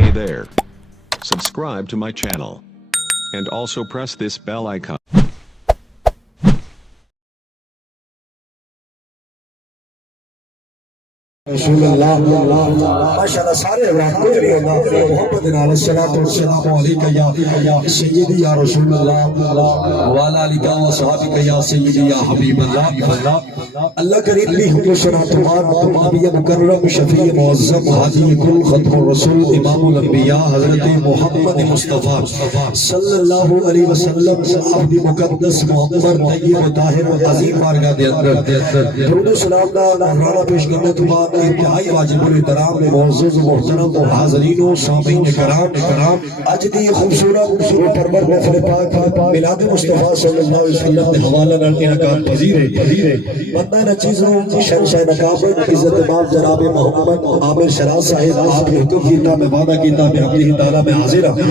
Hey there. Subscribe to my channel. And also press this bell icon. رسول اللہ ماشاءاللہ سارے اوراد کو جڑی ہونا محمد نال الصلوۃ والسلام علیک یا سیدی یا رسول اللہ وعلی آلک و صحابک یا سیدی یا حبیب اللہ اللہ کریم کی حکم صلوات نبی مکرم شفیع معظم ہادی کل ختم الرسول امام الانبیاء حضرت محمد مصطفیٰ صلی اللہ علیہ وسلم عبد مقدس محمد طیب طاہر و عظیم بارگاہ دے اندر درود و سلام دا نذرانہ پیش کرنے تو بعد انتہائی واجب الاحترام معزز و محترم و حاضرین و سامعین کرام اج دی خوبصورت پرور محفل پاک میلاد مصطفیٰ صلی اللہ علیہ وسلم دے حوالے نال انعقاد پذیر ہے بندہ نہ چیزوں شہنشاہ نقابت عزت مآب جناب محمد عامر شراز صاحب آپ نے حکم کیتا میں وعدہ کیتا میں اپنی تعالیٰ میں حاضر ہوں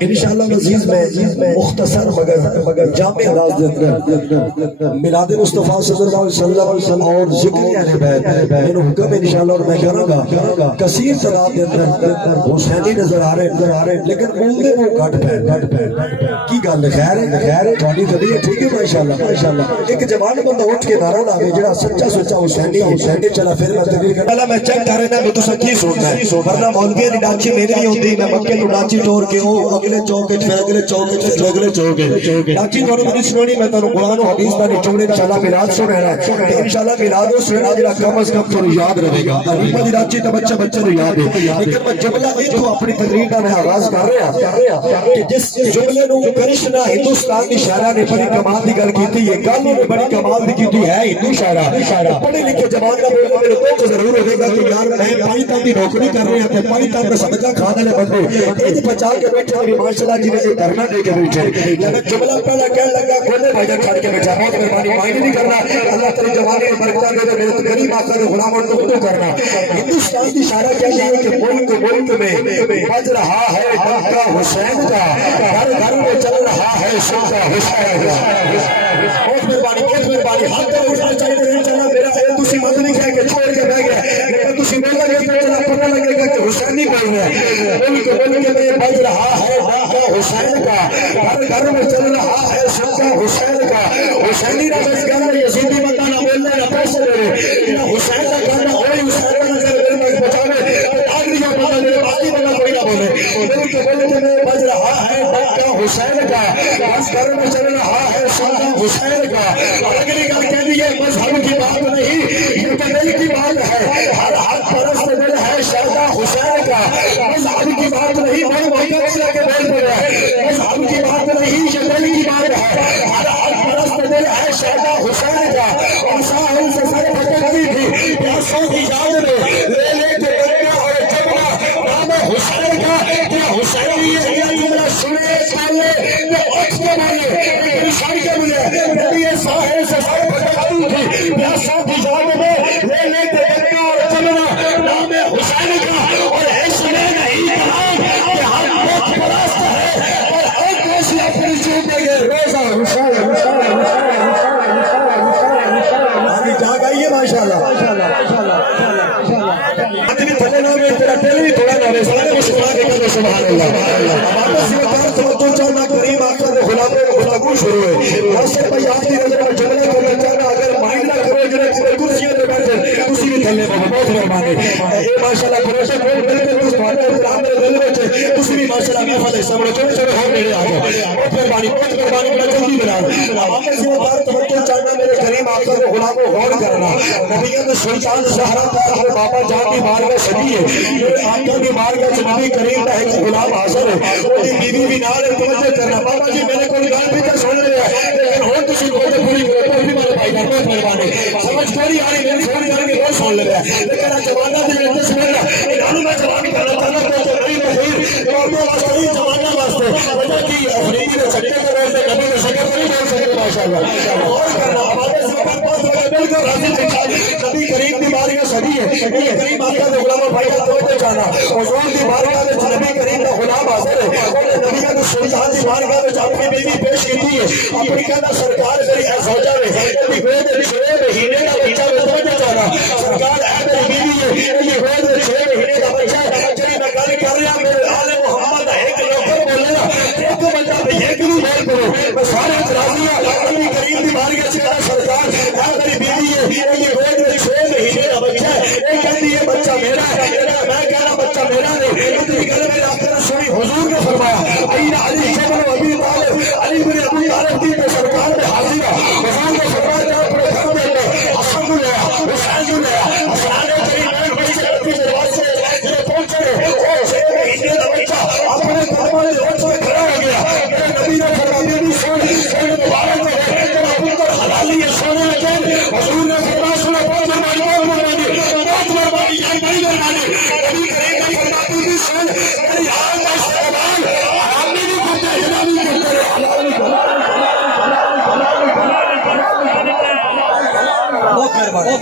انشاءاللہ عزیز میں مختصر مگر جامع انداز دے اندر میلاد مصطفیٰ صلی اللہ علیہ وسلم اور ذکر اہل بیت انہوں حکم انشاءاللہ اور میں کروں گا کثیر تعداد کے اندر حسینی نظر آ رہے لیکن بولنے وہ گھٹ پہ کی گل خیر ہے تھوڑی طبیعت ٹھیک ہے ماشاءاللہ ایک جوان بندہ اٹھ کے نعرہ لاوے جڑا سچا حسینی چلا پھر میں تقریر کرنا میں چیک کر رہا میں تساں کی سننا ہے ورنہ مولوی دی ڈاچی میری نہیں ہوندی میں مکے تو ڈاچی ٹور کے او اگلے چوک وچ پھر اگلے چوک وچ اگلے چوک ڈاچی تانوں نہیں سنانی میں تانوں قرآن و حدیث دا نچوڑ انشاءاللہ میلاد سنانا ہے انشاءاللہ میلاد سننا جڑا کم از کم تو یاد رہے گا علیمہ دی راچی تو بچے نو یاد ہے لیکن میں جملہ ایتھوں اپنی تقریر دا میں آغاز کر رہا کہ جس جملے نو کرشنا ہندوستان دی شاعراں نے بڑی کمال دی گل کیتی ہے گل نے بڑی کمال دی کیتی ہے ہندو شاعراں پڑھے لکھے جوان دا بولنا میرے تو ضرور ہوے گا کہ یار میں پاکستان دی نوکری کر رہا تے پاکستان دا صدقہ کھانے والے بندے اج بچا کے بیٹھے میری ماشاءاللہ جی نے دھرنا دے کے بیٹھے جب جملہ پہلا کہنے لگا کھولے بھائی جان کھڑ کے بیٹھا بہت مہربانی مائنڈ نہیں کرنا اللہ تعالی جوانی میں برکت دے دے میرے غریب آقا دے غلاموں کو کرنا ہندوستان کی شاعرہ کہتی ہے کہ ملک میں بج رہا ہے ڈنکا حسین کا گھر گھر میں چل رہا ہے سوچا حسین بہت مہربانی ہاتھ پر اٹھنا چاہیے نہیں چلا میرا اے تسی مت نہیں کہہ کے چھوڑ کے بیٹھ گئے لیکن تسی بولا نہیں تو چلا پتہ لگے گا کہ حسینی کوئی ہے ملک میں بج رہا ہے ڈنکا حسین کا گھر گھر میں چل رہا ہے سوچا حسین کا حسینی نہ بس گل یزیدی بندہ نہ بولنے نہ پیسے دے حسین کا گھر وہی حسین کا نظر بج رہا ہے ڈنکا حسین کا بس گھر میں چل رہا ہے سونا حسین کا اور اگلی گل کہہ دی ہے مذہب کی بات نہیں یہ تو دل کی بات ہے ہر حق پرست دل ہے شہدا حسین کا مذہب کی بات نہیں بڑے محبت سے کے بول پڑا ہے مذہب کی بات نہیں یہ دل کی بات ہے ہر حق پرست دل ہے شہدا حسین کا اور ساحل سے سر پھٹکتی تھی پیاسوں کی یاد میں لے لے کے ڈنکا اور جمنا نام حسین کا کیا حسین یہ جملہ سنے پہلے کہ اٹھ کے مارے انسان کے ملے نبی ساحل سے سر پھٹکتی تھی پیاسوں کی یاد میں لے لے کے ڈنکا اور جمنا نام حسین کا اور اس نے نہیں کہا کہ ہم بت پرست ہے اور ایک دوسری اپنی چوب دے گئے روزہ حسین آگے جا گئی ہے ماشاءاللہ اتنی تھلے نہ میں تیرا دل بھی تھوڑا نہ سارے مسلمان کے کہتے سبحان اللہ واپس یہ کار تو چاہنا کریم آقا دے غلاموں کو گفتگو شروع ہے واسطے بھائی آپ کی نظر میں جملے کو میں چاہنا اگر مائنڈ نہ کرو جنہیں کسی کرسیوں پہ بیٹھے اسی بھی تھلے میں بہت مہربانی اے ماشاءاللہ پروشن بول مل کے اس بھانے احترام میرے دل میں اسی بھی ماشاءاللہ محفل حصہ بڑے چھوٹے چھوٹے ہم میرے آ جاؤ بہت مہربانی بڑا جلدی بنا واپس یہ کار تو چاہنا میرے کریم آقا دے غلاموں غور کرنا نبیوں نے سلطان زہرا کا بابا جان کی بارگاہ سجی ہے میرے آقا کی بارگاہ سے نبی کریم کا ایک غلام حاضر ہے اور بیوی بھی نال توجہ کرنا بابا جی میں نے کوئی گل بھی تو سن لیا لیکن ہن تسی بہت پوری کرو تو بھی میرے بھائی جان بہت مہربانی سمجھ تھوڑی آ رہی میری تھوڑی آ رہی وہ سن لیا لیکن زمانہ دے وچ سن لیا انہاں میں جواب کرنا چاہنا کہ بڑی تحریر اور وہ واسطے زمانہ واسطے وجہ کی افریدی دے سکے کرے تے نبی دے سکے نہیں بول سکے ماشاءاللہ اور کرنا ہمارے سے پر پاس بالکل راضی تھے نبی کریم کی بارگاہ سجی ہے نبی کریم آقا دے غلام بھائی کا توجہ چاہنا حضور دی بارگاہ وچ نبی کریم دا غلام حاضر ہے اور نبی کا سلطان دی بارگاہ وچ اپنی بیوی پیش کیتی ہے اپنی کہنا سرکار میری اے زوجہ ہے کہ گود وچ 6 مہینے دا بچہ ہے توجہ چاہنا سرکار اے میری بیوی ہے یہ گود وچ 6 مہینے دا بچہ ہے جڑی میں گل کر رہا میرے بھی بول پڑو میں سارے اعتراضی نبی کریم دی بارگاہ سے کہا سرکار اے میری بیوی ہے یہ گود میں 6 مہینے کا بچہ ہے یہ کہتی ہے بچہ میرا ہے میں کہنا بچہ میرا نہیں اتنی گل میں آخر سنی حضور نے فرمایا علی ابن ابی طالب علی بن ابی طالب دی سرکار میں حاضر حضور نے فرمایا کہ اپنے گھر کے اندر حسن کو لیا حسین کو لیا حسن کریم بڑی سے دروازے سے پہنچے اور 6 مہینے کا بچہ اپنے قدموں میں روز میں کھڑا ہو گیا میرے نبی نے فرمایا بھی سن مبارک ہے تیرا پتر حلالی ہے سونے لگے حضور نے فرمایا سنو بہت مہربانی یہ بڑی مہربانی نبی کریم نے فرمایا بھی سن میری حال کا استعمال حرام نہیں کرتے حلال نہیں کرتے حلال نہیں کرتے بہت مہربانی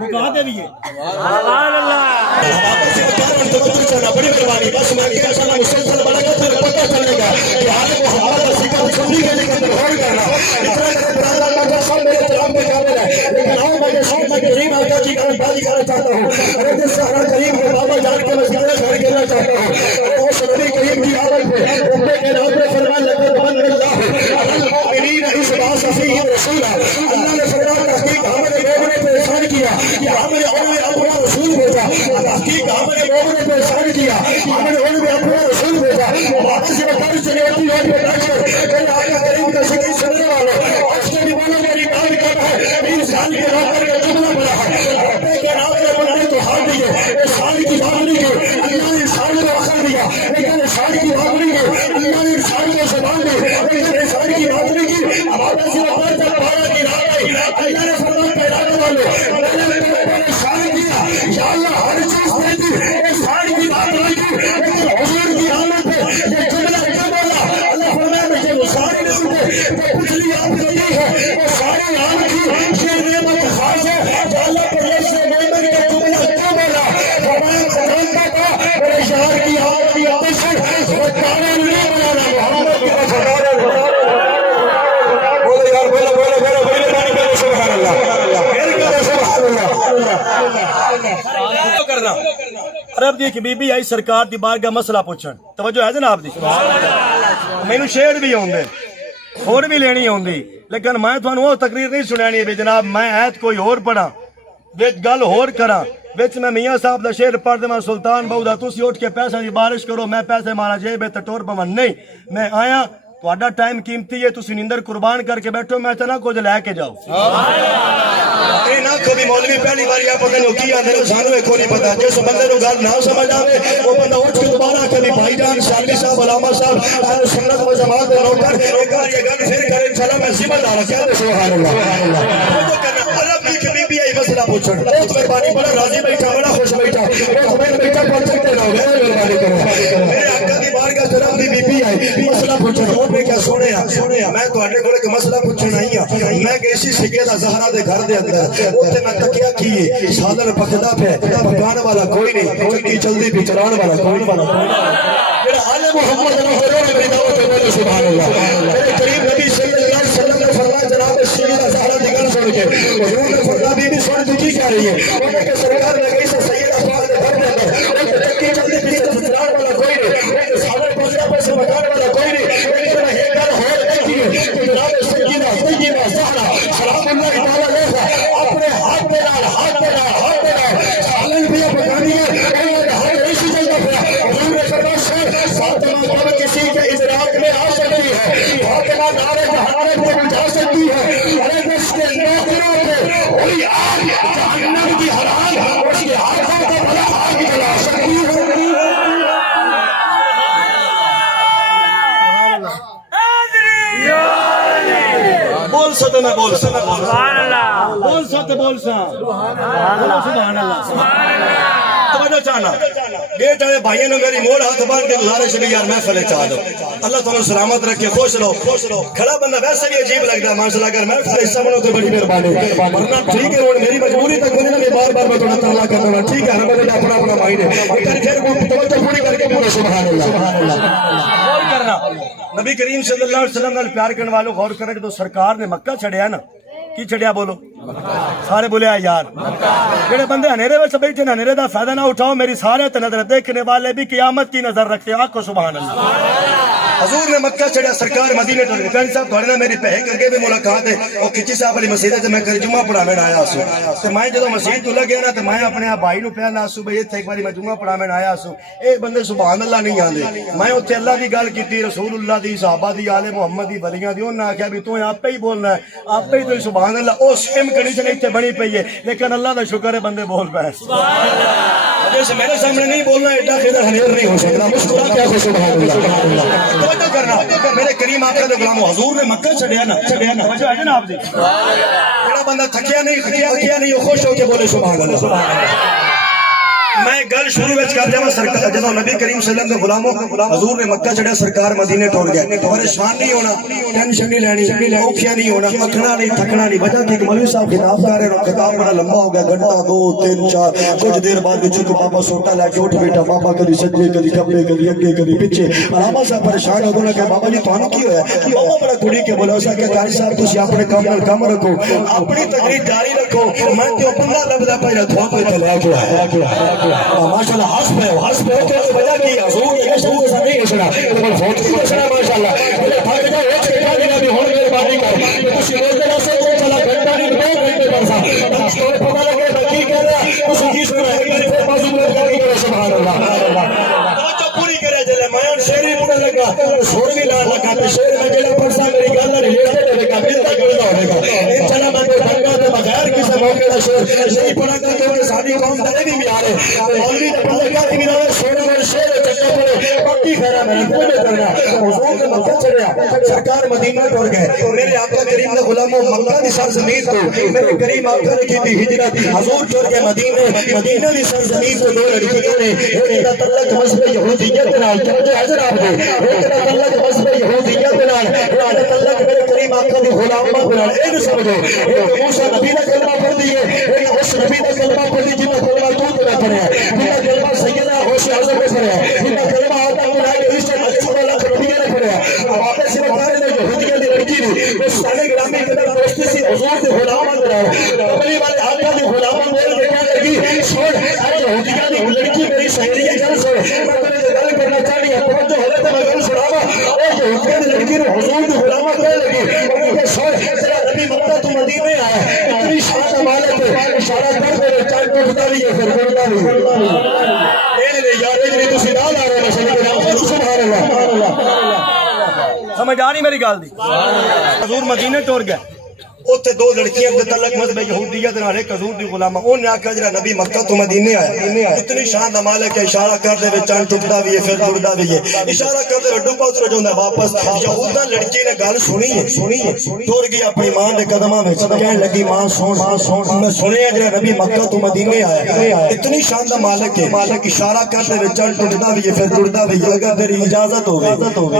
مکاتے بھی ہے سبحان اللہ واپس سے کیا اور توجہ چلنا بڑی مہربانی بس میں کیا چلنا مسلسل بڑا گا تو پتہ چلے گا کہ حال محمد سکہ سنی کے لیے اندر ہو کرنا اتنا کہ برادر کا سب میرے سلام پہ قابل ہے لیکن آؤ میں شاید میں کریم آقا کی بازی کرنا چاہتا ہوں ارے جس سہرا کریم کے بابا جان کے میں سیدھے گھر کرنا چاہتا ہوں ارے اس نبی کریم کی آمد پہ امت کے نام پہ فرمان لقد من اللہ علی المؤمنین اس باس فیہم رسولا اللہ نے فرمایا تحقیق ہم نے مومنوں پہ احسان کیا کہ ہم نے ان میں اپنا رسول بھیجا تحقیق ہم نے مومنوں پہ احسان کیا ہم نے ان میں اپنا رسول بھیجا واپس سے بتا چلیوٹی روڈ پہ بیٹھ کر میرے آقا کریم کا ذکر سننے والوں آج کے دیوانوں میری بات کرنا ہے انسان کے نوکر کا جملہ بنا ہے ربے کے نام سے بندے تو ہار دیے انسان کی بات نہیں کی اللہ نے انسان کو عقل دیا لیکن انسان کی بات نہیں کی اللہ نے انسان کو زبان دی لیکن انسان کی بات نہیں کی ہمارا سے بات جب پارا کی رات آئی اللہ نے فرمان پیدا والوں میں نے انسان کیا یا اللہ ہر چیز دے دی انسان کی بات نہیں کی لیکن حضور کی حالت پہ یہ جملہ کیا بولا اللہ فرمایا مجھے وہ ساری نعمتیں جو پچھلی آپ کو دی ہے وہ ساری آپ کی یہ نعمت خاص ہے جو اللہ پر یہ سے مومن کا جملہ کیا بولا فرمایا جانتا تھا میرے شہر کی آپ کی آتش ہے وہ کانا نہیں بنانا محمد کی فرمایا بولے یار بولے بولے بولے بولے پانی بولے سبحان اللہ پھر کرو سبحان اللہ کرنا عرب دی ایک بی بی آئی سرکار دی بارگاہ مسئلہ پوچھن توجہ ہے جناب دی مینوں شعر بھی آوندے اور بھی لینی آوندی لیکن میں تھانوں وہ تقریر نہیں سنانی بھی جناب میں ایت کوئی اور پڑھا وچ گل ہور کراں وچ میں میاں صاحب دا شعر پڑھ دے میں سلطان بہو دا تسی اٹھ کے پیسے دی بارش کرو میں پیسے مارا جیب تے ٹور پواں نہیں میں آیا تہاڈا ٹائم قیمتی ہے تسی نیندر قربان کر کے بیٹھو میں چنا کچھ لے کے جاؤ اے نہ کبھی مولوی پہلی بار یا پتہ نہیں کی آندے سانو ایک نہیں پتہ جس بندے نو گل نہ سمجھ آوے وہ بندہ اٹھ کے دوبارہ کبھی بھائی جان شالی صاحب علامہ صاحب اہل سنت و جماعت دے نوکر ایک بار یہ گل پھر کرے انشاءاللہ میں ذمہ دار ہوں کیا سبحان اللہ تو کرنا عرب کی کبھی بھی ای مسئلہ پوچھن بہت مہربانی بڑا راضی بیٹھا بڑا خوش بیٹھا بہت بیٹھا پڑھ سکتے نہ مہربانی کرو میرے آقا دی بارگاہ جناب دی بی بی آئی مسئلہ پوچھن اور میں کیا سنیا میں تواڈے کول ایک مسئلہ پوچھن آئی ہوں میں گئی سی سیدہ زہرا دے گھر دے اندر اوتھے میں تکیا کیے سالن پکدا پے پکان والا کوئی نہیں چنگی جلدی بھی چلان والا کوئی نہیں میرا آل محمد نے حضور نے دعوت دے سبحان اللہ میرے کریم نبی صلی اللہ علیہ وسلم نے فرمایا جناب سیدہ زہرا دی گل سن کے حضور نے فرمایا بی بی سن تو کی کہہ رہی ہے انہوں نے سرکار نے گئی سے سیدہ زہرا دے گھر دے اندر چنگی جلدی بھی چلان والا کوئی نہیں سالن پکدا پے پکان والا کوئی نہیں لیکن میں ایک گل اور دیکھی ہے کہ جناب سیدہ زہرا سلام اللہ تعالی علیہ اپنے ہاتھ پہ سالن بھی پکانی ہے ہر ایسی جگہ پہ حضور نے فرمایا فاطمہ جب کسی کے ادراک میں آ سکتی ہے فاطمہ نارے جہنم کو بجھا سکتی ہے ارے اس کے نوکروں پہ وہی آگ جہنم کی حرام اس کے ہاتھوں کا بڑا آگ جلا سکتی ہے بول سکتے میں بول سکتا سبحان اللہ بول سکتے بول سکتا سبحان اللہ توجہ چاہنا گیٹ والے بھائیوں نے میری موڑ ہاتھ باندھ کے گزارش بھی یار محفل چاہ دو اللہ تعالیٰ سلامت رکھے خوش رہو کھڑا بندہ ویسے بھی عجیب لگتا ہے ماشاءاللہ اگر میں حصہ بنو تو بڑی مہربانی ورنہ ٹھیک ہے میری مجبوری تک نہیں میں بار بار میں تھوڑا تعالیٰ کرنا ٹھیک ہے ہمیں اپنا اپنا مائنڈ ہے پھر توجہ پوری کر کے بولو سبحان اللہ غور کرنا نبی کریم صلی اللہ علیہ وسلم نال پیار کرنے والوں غور کرنا جو سرکار نے مکہ چھڑیا نا کی چھڑیا بولو سارے بولے یار جڑے بندے ہنیرے وچ بیٹھے ہنیرے دا فائدہ نہ اٹھاؤ میری سارے تے نظر دیکھنے والے بھی قیامت کی نظر رکھتے آنکھو سبحان اللہ حضور نے مکہ چڑھیا سرکار مدینے ٹر گئے قاری صاحب تھوڑے نال میری بہن اگے بھی ملاقات ہے او کچی صاحب والی مسجد تے میں کر جمعہ پڑھاویں آیا سو تے میں جدوں مسجد تو لگیا نا تے میں اپنے بھائی نو پہلا سو بھئی ایتھے ایک باری میں جمعہ پڑھاویں آیا سو اے بندے سبحان اللہ نہیں آندے میں اوتھے اللہ دی گل کیتی رسول اللہ دی صحابہ دی آل محمد دی ولیاں دی انہاں آکھیا بھی تو آپ ہی بولنا ہے آپ ہی تو سبحان اللہ او سیم کنڈیشن ایتھے بنی پئی ہے لیکن اللہ دا شکر ہے بندے بول پئے سبحان اللہ جیسے میرے سامنے نہیں بولنا ایڈا خیدر ہنیر نہیں ہو سکتا مسکرا کے آخو سبحان اللہ توجہ کرنا میرے کریم آقا دے غلام حضور نے مکہ چھڈیا نا توجہ ہے جناب دی بڑا بندہ تھکیا نہیں وہ خوش ہو کے بولے سبحان اللہ میں گل شروع وچ کر جاواں سرکار جدوں نبی کریم صلی اللہ علیہ وسلم دے غلاموں حضور نے مکہ چڑھیا سرکار مدینے ٹر گئے پریشان نہیں ہونا ٹینشن نہیں لینی اوکھیا نہیں ہونا اکھنا نہیں تھکنا نہیں وجہ کہ مولوی صاحب خطاب کر رہے ہیں خطاب بڑا لمبا ہو گیا گھنٹہ 2 3 4 کچھ دیر بعد وچ کو بابا سوٹا لے کے اٹھ بیٹھا بابا کدی سجے کدی کھبے کدی اگے کدی پیچھے علامہ صاحب پریشان ہو گئے کہ بابا جی تانوں کی ہویا بابا بڑا کڑی کے بولا اس کہ قاری صاحب تسی اپنے کام نال کام رکھو اپنی تقریر جاری رکھو میں تے بندہ لبدا پیا تھوا کوئی تے لے کے آیا ماشاءاللہ ہنس پہ کہ وجہ کی حضور یہ شان سے نہیں اسنا پر فوت کی اسنا ماشاءاللہ یہ بھاگ جا ایک سیکنڈ بھی نہ ہون میرے بانی کر تو شروع سے سے چلا گھنٹہ نہیں 2 گھنٹے برسا اسٹور پتہ لگے باقی کہہ رہا اس کی سن رہا ہے پھر بازو میں کر کے سبحان اللہ توجہ پوری کرے جلے میں شعر پڑھنے لگا سور بھی لا لگا تے شعر میں جڑا پڑھسا میری گل ریلیٹڈ ہے کا ملتا جلدا ہوے گا ان چلا میں بھنگا تے بغیر کسی موقع دا شعر نہیں پڑھا کہ ساری قوم دا نہیں بھی آ رہے مولوی تے پتہ کیا کہ میرا شعر میں شعر چکا پڑے باقی خیرہ میں نہیں کرنا حضور نے مکہ چڑھیا سرکار مدینہ ٹر گئے میرے آقا کریم نے غلاموں مکہ دی سرزمین تو میرے کریم آقا نے کی ہجرت حضور ٹر کے مدینہ دی سرزمین تو 2 لڑکیاں نے ایک دا تعلق مذہب یہودیت نال توجہ ہے جناب ایک دا تعلق مذہب یہودیت نال ایک دا تعلق میرے کریم آقا دی غلامت نال اے نہ سمجھو ایک موسی نبی دا کلمہ پڑھ دی ہے ایک اس نبی دا کلمہ پڑھ دی جنہاں کلمہ تو نہ پڑھیا جنہاں کلمہ سیدنا غوث اعظم نے پڑھیا جنہاں کلمہ آتا ہے اس سے مشہور اللہ نبی نے پڑھیا اب آپ سے بتا رہے ہیں یہودیت دی لڑکی دی اس سارے گرامی کے اندر دوستی سی حضور دے غلامت نال کبھی والے آقا دی غلامت نال دیکھا لگی چھوڑ اے یہودیت دی لڑکی میری سہیلی ہے گل سن میں تجھے گل کرنا چاہنی ہے توجہ ہے تے میں گل سناواں اے یہودیت دی لڑکی نے حضور دی غلامت نال لگی کہ چھوڑ تیرا نبی مکہ تو مدینے آیا اتنی شان امانت اشارہ کر دے چل ٹوٹتا بھی ہے پھر ٹوٹتا بھی اے نہیں یار اے نہیں تسی نال آ رہے سبحان اللہ سمجھ آ رہی میری گل دی حضور مدینے ٹر گئے اوتھے 2 لڑکیاں دے تعلق مذہب یہودیت نال ایک حضور دی غلامہ اونے آکھیا جڑا نبی مکہ تو مدینے آیا اتنی شان دا مالک ہے اشارہ کر دے وچ چن ٹٹدا وی ہے پھر ٹٹدا وی ہے اشارہ کر دے ڈوبا اتر جوندا واپس یہودا لڑکی نے گل سنی ہے ٹر گئی اپنی ماں دے قدماں وچ کہن لگی ماں سن میں سنیا جڑا نبی مکہ تو مدینے آیا اتنی شان دا مالک ہے مالک اشارہ کر دے وچ چن ٹٹدا وی ہے پھر ٹٹدا وی ہے اگر تیری اجازت ہوے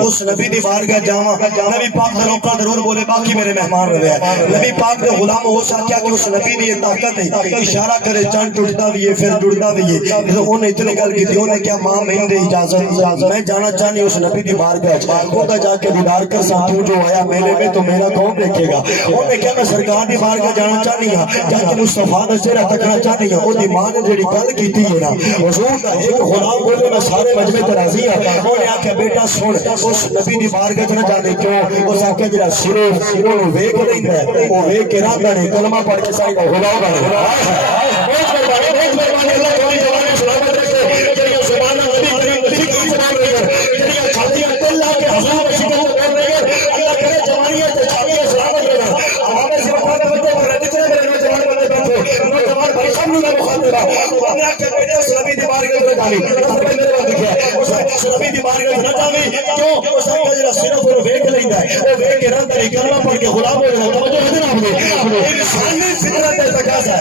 اس نبی دی بارگاہ جاواں نبی پاک دا روکا ضرور بولے باقی میرے مہمان رہے نبی پاک نے غلام ہو سکیا کہ اس نبی دی طاقت ہے اشارہ کرے چاند ٹوٹتا بھی ہے پھر ٹوٹتا بھی ہے انہوں نے اتنی گل کی تھی انہوں نے کیا ماں میں دے اجازت میں جانا چاہنی اس نبی دی بارگاہ خدا جا کے دیدار کر سا تو جو آیا میلے میں تو میرا کون دیکھے گا انہوں نے کیا میں سرکار دی بارگاہ جانا چاہنی ہاں جا کے مصطفیٰ دا چہرہ تکنا چاہنی ہاں وہ دی ماں نے جڑی گل کی تھی نا حضور دا ایک غلام بولے میں سارے مجمع تے راضی ہوں انہوں نے آکھیا بیٹا سن اس نبی دی بارگاہ نہ جانے کیوں اس آکھیا جڑا سرو انہوں ویکھ لیندا ہے وہ ویکھ کے راہ بنے کلمہ پڑھ کے سائیں دا غلام بنے بہت مہربانی اللہ تمہاری زبان سلامت رکھے جڑی زبان نبی کریم دی کی زبان رہے جڑی چھاتیاں اللہ کے حضور میں شکر کر رہے اللہ کرے جوانیاں تے چھاتیاں سلامت رہنا ہمارے سبحان اللہ بندے پر جتنے میرے نوجوان بندے بیٹھے نوجوان بھائی سب نے مخاطب ہے نے کہ بیٹے اس نبی دی بارگاہ میں جاوی میرے بات دیکھا اس نبی دی بارگاہ میں جاوی کیوں اس کا جڑا صرف وہ ویکھ لیندا ہے وہ ویکھ کے رنگ دی کلمہ پڑھ کے غلام ہو جاتا توجہ ہے نا انسانی فطرت ہے تقاضا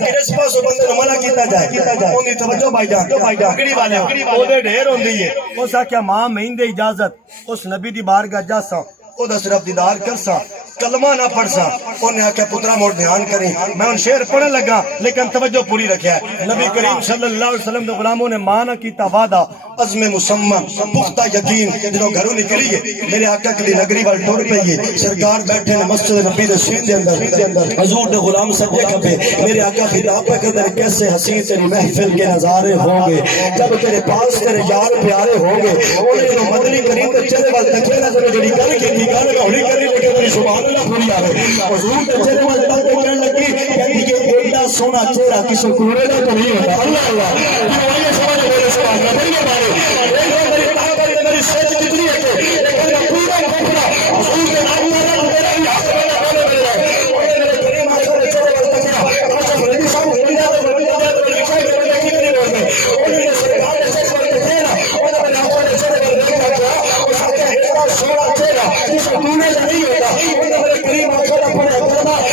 ہے اس پاس بندے نو منع کیتا جائے اونی توجہ بھائی جان اگڑی والے او دے ڈھیر ہوندی ہے اس آکھیا ماں میں دے اجازت اس نبی دی بارگاہ جاساں او دا صرف دیدار کرساں کلمہ نہ پڑھ سا انہیں آکھا پترا موڑ دھیان کریں میں ان شعر پڑھنے لگا لیکن توجہ پوری رکھا ہے نبی کریم صلی اللہ علیہ وسلم کے غلاموں نے مانا کیتا وعدہ عزم مسمم پختہ یقین جنہوں گھروں نکلی ہے میرے آقا کے نگری وال ٹور پہ یہ سرکار بیٹھے نے مسجد نبی دے سین دے اندر حضور نے غلام سجے کھپے میرے آقا خطاب پہ کہتے ہیں کیسے حسین تیری محفل کے نظارے ہوں گے جب تیرے پاس تیرے یار پیارے ہوں گے انہیں جو مدنی کریم تے چلے وال تکے نہ جو جڑی گل کی تھی گل ہولی کرنی لیکن میری سبحان اللہ پوری آ گئی حضور تے چلے وال تک کہنے لگی کہ یہ ایڈا سونا چہرہ کسی کوڑے دا تو نہیں ہوتا اللہ اللہ یہ سمجھ میرے سبحان اللہ بڑی بات میری طاقت میری سوچ کتنی ہے کہ لیکن میں پورا پورا حضور کے نام میں میرا بھی حق ہے اور میرے کریم آقا نے چلے وال تک اچھا فرید صاحب میری یاد ہے لکھا ہے کہ میں نہیں بولتے انہوں نے سرکار نے چلے وال تک نا اور میرے آقا نے چلے وال تک کیا اور ساتھ ایڈا سونا چہرہ کسی کوڑے دا نہیں ہوتا اور میرے کریم آقا نے اپنے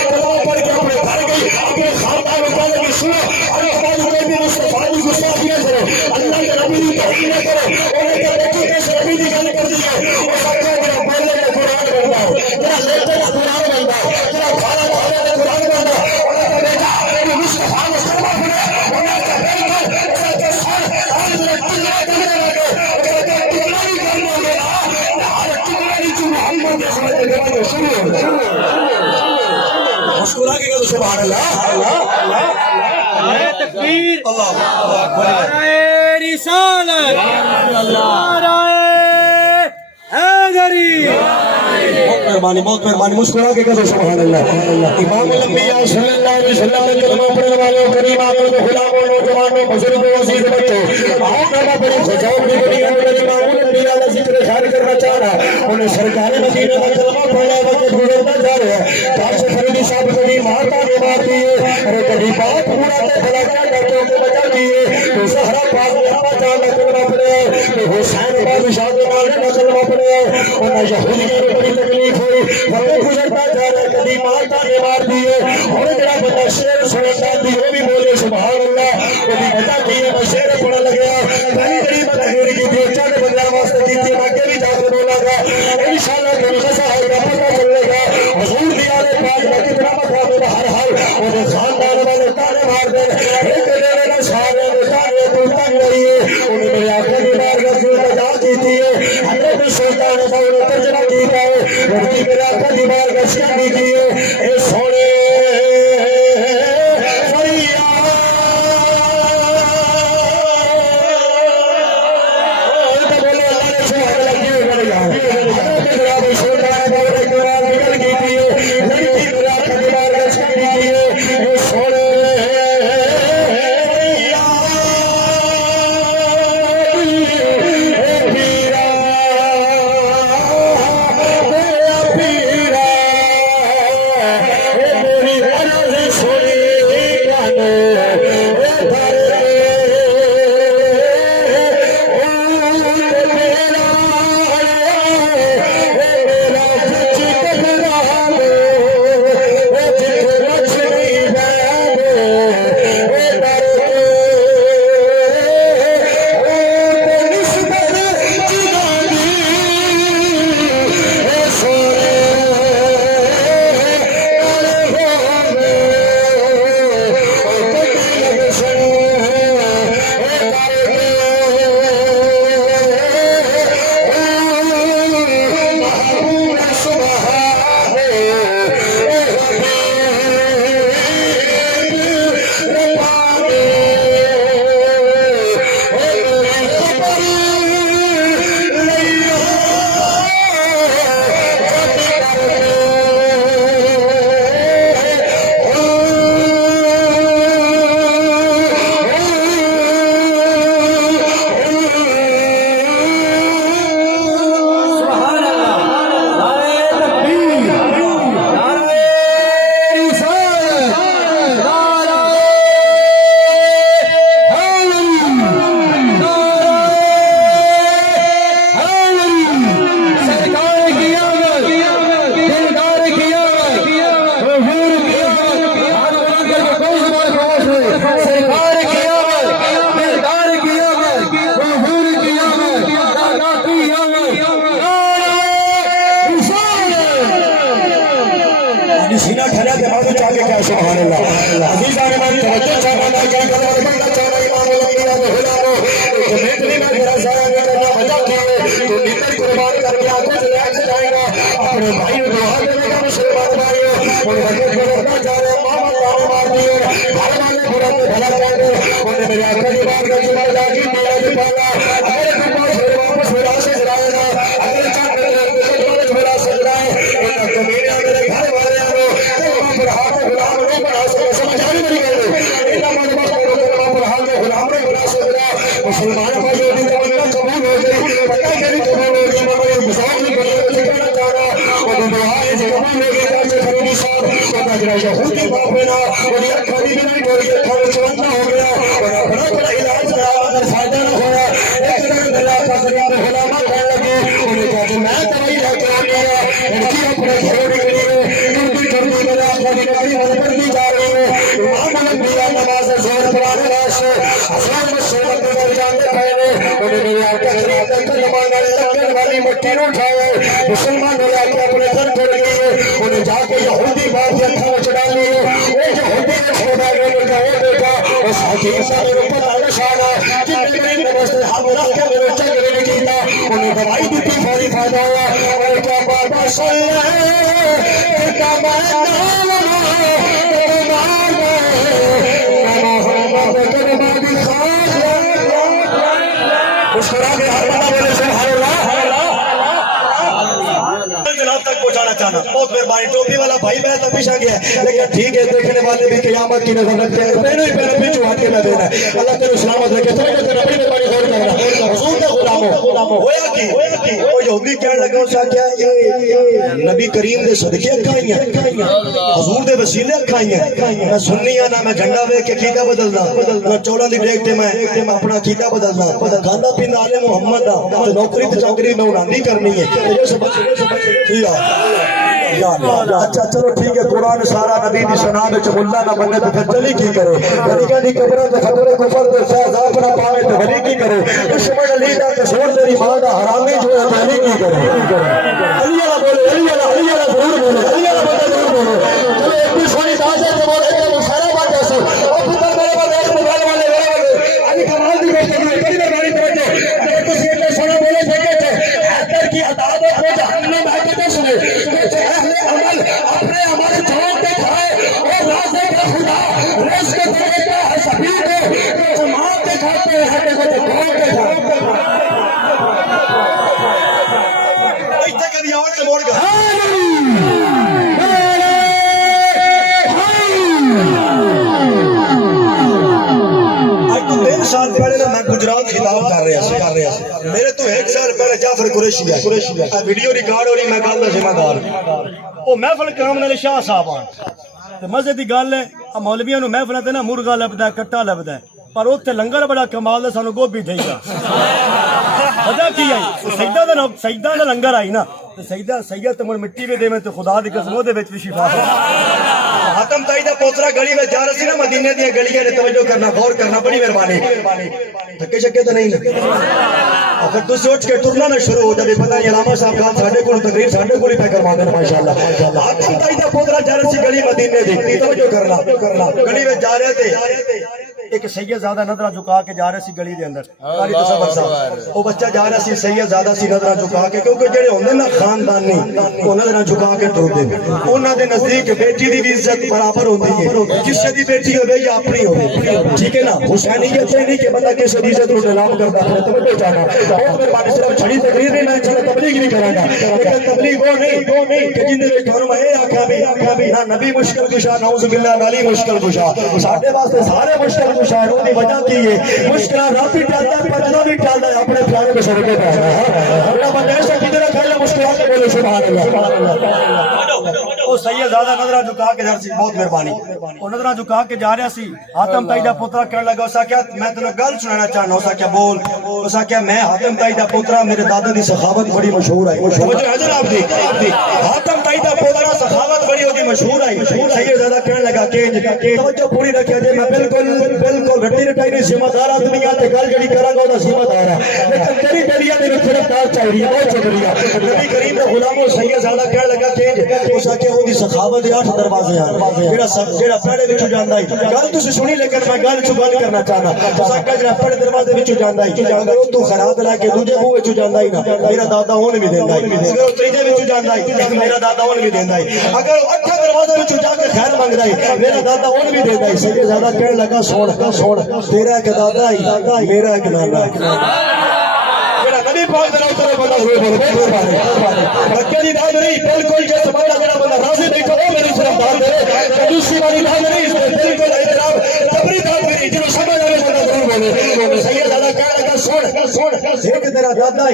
کلمہ پڑھ کے اپنے گھر گئی اپنے خاندان میں پڑھ کے سنو اور ہماری کوئی بھی مصطفیٰ کی گستاخی نہ کرو اللہ کے نبی کی توہین نہ کرو انہیں کہ دیکھو کیسے نبی کی گل کر دی ہے اور ساتھ میرا پہلے کا قرآن بنتا ہو میرا لیتے کا قرآن بنتا ہو میرا بھارا بھارا کا قرآن بنتا ہو انہیں کہ بیٹا اپنے مصطفیٰ میں سرما پڑے انہیں کہ بیٹا انہیں کہ سر آج میں تلہ کرنے لگے انہیں کہ تلہ ہی کرنے لگے ہر تلہ ہی جو محمد کے سمجھے کرنے شروع ہو مسکرا کے کہا سبحان اللہ نعرہ تکبیر اللہ نعرہ رسالت نعرہ حیدری بہت مہربانی مسکرا کے کہا سبحان اللہ امام الانبیاء صلی اللہ علیہ وسلم نے کلمہ پڑھنے والوں کریم آقا کے غلاموں نوجوانوں بزرگوں عزیز بچوں آؤ میں بڑی خوشاؤں کی دنیا میں امام الانبیاء کا ذکر خیر کرنا چاہ رہا انہیں سرکار مدینہ کا کلمہ پڑھنا وقت گزرتا جا رہا ہے کاش فریدی صاحب کبھی مارتا نہیں مارتی ہے اور کبھی بات پورا تے بھلا کیا ڈاکٹروں کو بچا دیے تو زہرا پاک نے اپنا جان کا کلمہ پڑھا تو حسین بادشاہ کے مالے کا کلمہ پڑھا اور یہودیوں کو بڑی تکلیف ہوئی وقت گزرتا جا رہا ہے کبھی مارتا نہیں مار دیے اور میرا بندہ شعر سنتا دی وہ بھی بولے سبحان اللہ وہ بھی بتا دیے میں شعر پڑھا لگا پہلی بڑی تقریر کی تھی چند بندہ واسطے دی تھی میں بھی جا کے بولا گا انشاءاللہ کبھی خسا ہے کا پتہ چلے گا حضور دی آلے پاک میں کتنا مقام ہے ہر حال اور خاندان والے تانے مار دے ایک دینے کا سارے تانے تو تنگ رہی ہے انہیں میرے آقا کی بارگاہ سے بجا دیتی ہے حضرت سلطان نے انہیں ترجمہ کیتا ہے لڑکی میرے آقا کی بارگاہ سے بھی کی ہے اے سونے فریاد میرے بھائی دعا دے گا مسلمان بھائیو اور بچے بڑھنا چاہ رہے ماما تانے مار دیے گھر والے بڑا تو بھلا چاہ رہے انہیں میرے آقا کی بات کا چلا جا کی میرا بھی پانا اگر تم پھر واپس میرا سے جلائے گا اگر چاہ کر میرا سے جلائے ایک تو میرے گھر والے آنو کلمہ پر ہاتھ غلام رو بڑھا سے سمجھ آنے میری گئے اینا مجمع کلمہ پر ہاتھ غلام رو بڑھا سے جلائے مسلمان بھائیو دی تمنا قبول ہو گئی پتہ کری قبول ہو گئی مگر مسائل کی بڑھنے سے کہنا چاہ رہا اور دعائیں سے قبول ہو گئی جیسے خریدی صاحب اور اجرہ یہودی باپ میرا اور یہ کھڑی بھی نہیں بول کے کھڑے چلنا ہو گیا اور بڑا بڑا علاج کرا اگر فائدہ نہ ہوا ایک دن میرا پاسریہ میں غلامہ کھڑ لگے انہیں کہا کہ میں دوائی لے کے آ گیا ان کی اپنے گھروں نکلی ہے ان کی جلدی میرا اپنی نکلی من پر بھی جا رہی ہے امام الانبیاء نماز زور پڑھانے واسطے حسن مسلمت میں جانتے پہنے انہیں میرے آقا خلاف کلمہ لگنے والی مٹی نہ اٹھائے مسلمان میرے آقا اپنے گھر چھوڑ گئے انہیں جا کے یہودی باپ کے اکھوں چڑھا لیے وہ یہودی نے چھوڑا گئے ان کا وہ دیکھا اس حقیقت سے میرے اوپر آنے شانا جن میں نمستے ہم رکھ کے میرے چگرے نے کیتا انہیں دوائی دیتی فوری فائدہ ہوا اور کیا بابا سن لے کہ میں نام مسکرا کے ہر بندہ بولے سبحان اللہ جناب تک پہنچانا چاہنا بہت مہربانی ٹوپی والا بھائی میں تو پیچھا گیا لیکن ٹھیک ہے دیکھنے والے بھی قیامت کی نظر رکھتے ہیں پہلے ہی پہلے پیچھو ہٹ کے نہ دینا اللہ تیرے سلامت رکھے تو میں تیرا بڑی مہربانی غور کرنا حضور کے غلاموں ہویا کی وہ یہودی کہنے لگا اس کیا یہ نبی کریم دے صدقے اکھائیاں حضور دے وسیلے اکھائیاں نہ سننیاں نہ میں جھنڈا وے کے عقیدہ بدلنا نہ چوڑا دی ڈیک تے میں اپنا عقیدہ بدلنا کھانا پینا آل محمد دا تے نوکری تے چاکری میں انہاں کرنی ہے یہ سب اچھا چلو ٹھیک ہے قرآن سارا نبی دی شناہ وچ ملا نہ بنے تے پھر چلی کی کرے غریباں دی قبراں تے خطرے کفر تے شہزاد نہ پاوے تے ولی کی کرے دشمن علی دا قصور تیری ماں دا حرامی جو ہے ولی کی کرے علی والا بولے علی والا ضرور بولے علی والا بندہ ضرور بولے چلو ایک بھی سونی داس ہے تے بولے کہ سارا بات ایسے او پتر میرے پاس ایک موبائل والے علی کمال دی بیٹی ہے بڑی بڑی توجہ اگر تو سیٹ میں سونا بولے سکے تھے حیدر کی عدالت کو جہنم ہے کہ سنے کہ اہل عمل اپنے عمل جواب دے کھائے اور رازق خدا رزق دے گا ہے سبھی کو جماعت دے کھاتے ہیں ہر کو جواب دے کھاتے ایتھے کبھی اور سے موڑ گیا سال پہلے میں گجرات خطاب کر رہا میرے تو ایک سال پہلے جعفر قریشی ہے ویڈیو ریکارڈ ہو رہی میں گل دا ذمہ دار وہ محفل کرام والے شاہ صاحب تے مزے دی گل ہے مولویاں نو محفل تے نا مرغا لبدا ہے کٹا لبدا ہے پر اوتھے لنگر بڑا کمال ہے سانو گوبھی دے گا وجہ کی ہے سجدہ دا لنگر آئی نا تے سجدہ سید تمن مٹی وچ دے میں تے خدا دی قسم دے وچ بھی شفا حاتم تائی دا پوترا گلی وچ جا رہا سی نا مدینے دی گلیاں نے توجہ کرنا غور کرنا بڑی مہربانی تھکے شکے تے نہیں اگر تو سوچ کے ٹرنا نہ شروع ہو جائے پتہ نہیں علامہ صاحب خان ساڈے کول تقریر ساڈے کول ہی پہ کروا دے ماشاءاللہ حاتم تائی دا پوترا جا رہا سی گلی مدینے دی توجہ کرنا گلی وچ جا رہے تھے ایک سید زیادہ نظرہ جھکا کے جا رہے سی گلی دے اندر قاری تصور صاحب وہ بچہ جا رہا سی سید زیادہ سی نظرہ جھکا کے کیونکہ جڑے ہوندے نا خاندانی وہ نظرہ جھکا کے ٹر دے انہاں دے نزدیک بیٹی دی بھی عزت برابر ہوندی ہے کسے دی بیٹی ہوے یا اپنی ہوے ٹھیک ہے نا حسینیت سے نہیں کہ بندہ کسے دی عزت نو نیلام کردا ہے توجہ چاہنا بہت مہربانی صرف چھڑی تقریر نہیں میں چلے تبلیغ نہیں کراں گا لیکن تبلیغ وہ نہیں کہ جن دے گھروں میں آکھیا بھی نہ نبی مشکل کشا نعوذ باللہ علی مشکل کشا ساڈے واسطے سارے مشکل مشاہدوں کی وجہ کی ہے مشکلات رب بھی ٹالتا ہے بچنا بھی ٹالتا ہے اپنے پیارے کے صدقے پہ اللہ بندے ایسا کی طرح کھائے مشکلات بولے سبحان اللہ وہ سید زیادہ نظرہ جھکا کے جا سی بہت مہربانی وہ نظرہ جھکا کے جا رہا سی حاتم تائی دا پوترا کہنے لگا اسا کیا میں تینوں گل سنانا چاہنا اسا کیا بول اسا کیا میں حاتم تائی دا پوترا میرے دادا دی سخاوت بڑی مشہور ہے توجہ ہے جناب دی حاتم تائی دا پوترا سخاوت بڑی ہوتی مشہور ہے سید زیادہ کہنے لگا کہ توجہ پوری رکھیا جے میں بالکل رٹی رٹائی نہیں ذمہ دار دنیا تے گل جڑی کراں گا او ذمہ دار ہے لیکن تیری بیڑیاں دے گرفتار چاہیے بہت شکریہ نبی کریم دے غلاموں سید زیادہ کہنے لگا کہ اسا کہ دی سخاوت دے 8 دروازے ہیں جڑا پہلے وچوں جاندا ہے گل تسی سنی لیکن میں گل چ گل کرنا چاہنا تساں کہ جڑا پہلے دروازے وچوں جاندا ہے اگر او تو خراب لا کے دوجے منہ وچوں جاندا ہے نا میرا دادا اون بھی دیندا ہے اگر او تیجے وچوں جاندا ہے میرا دادا اون بھی دیندا ہے اگر او 8 دروازے وچوں جا کے خیر منگدا ہے میرا دادا اون بھی دیندا ہے سید زیادہ کہن لگا سن تیرا ایک دادا ہے میرا ایک نانا جڑا نبی پاک دے نال بندہ ہوئے مکے دی داد نہیں بالکل جس بندہ جڑا بندہ راضی بیٹھا او میری طرف داد دے دوسری والی داد نہیں بالکل احترام تبری داد میری جنوں سمجھ آوے بندہ ضرور بولے سید زیادہ کہن لگا سن ایک تیرا دادا ہے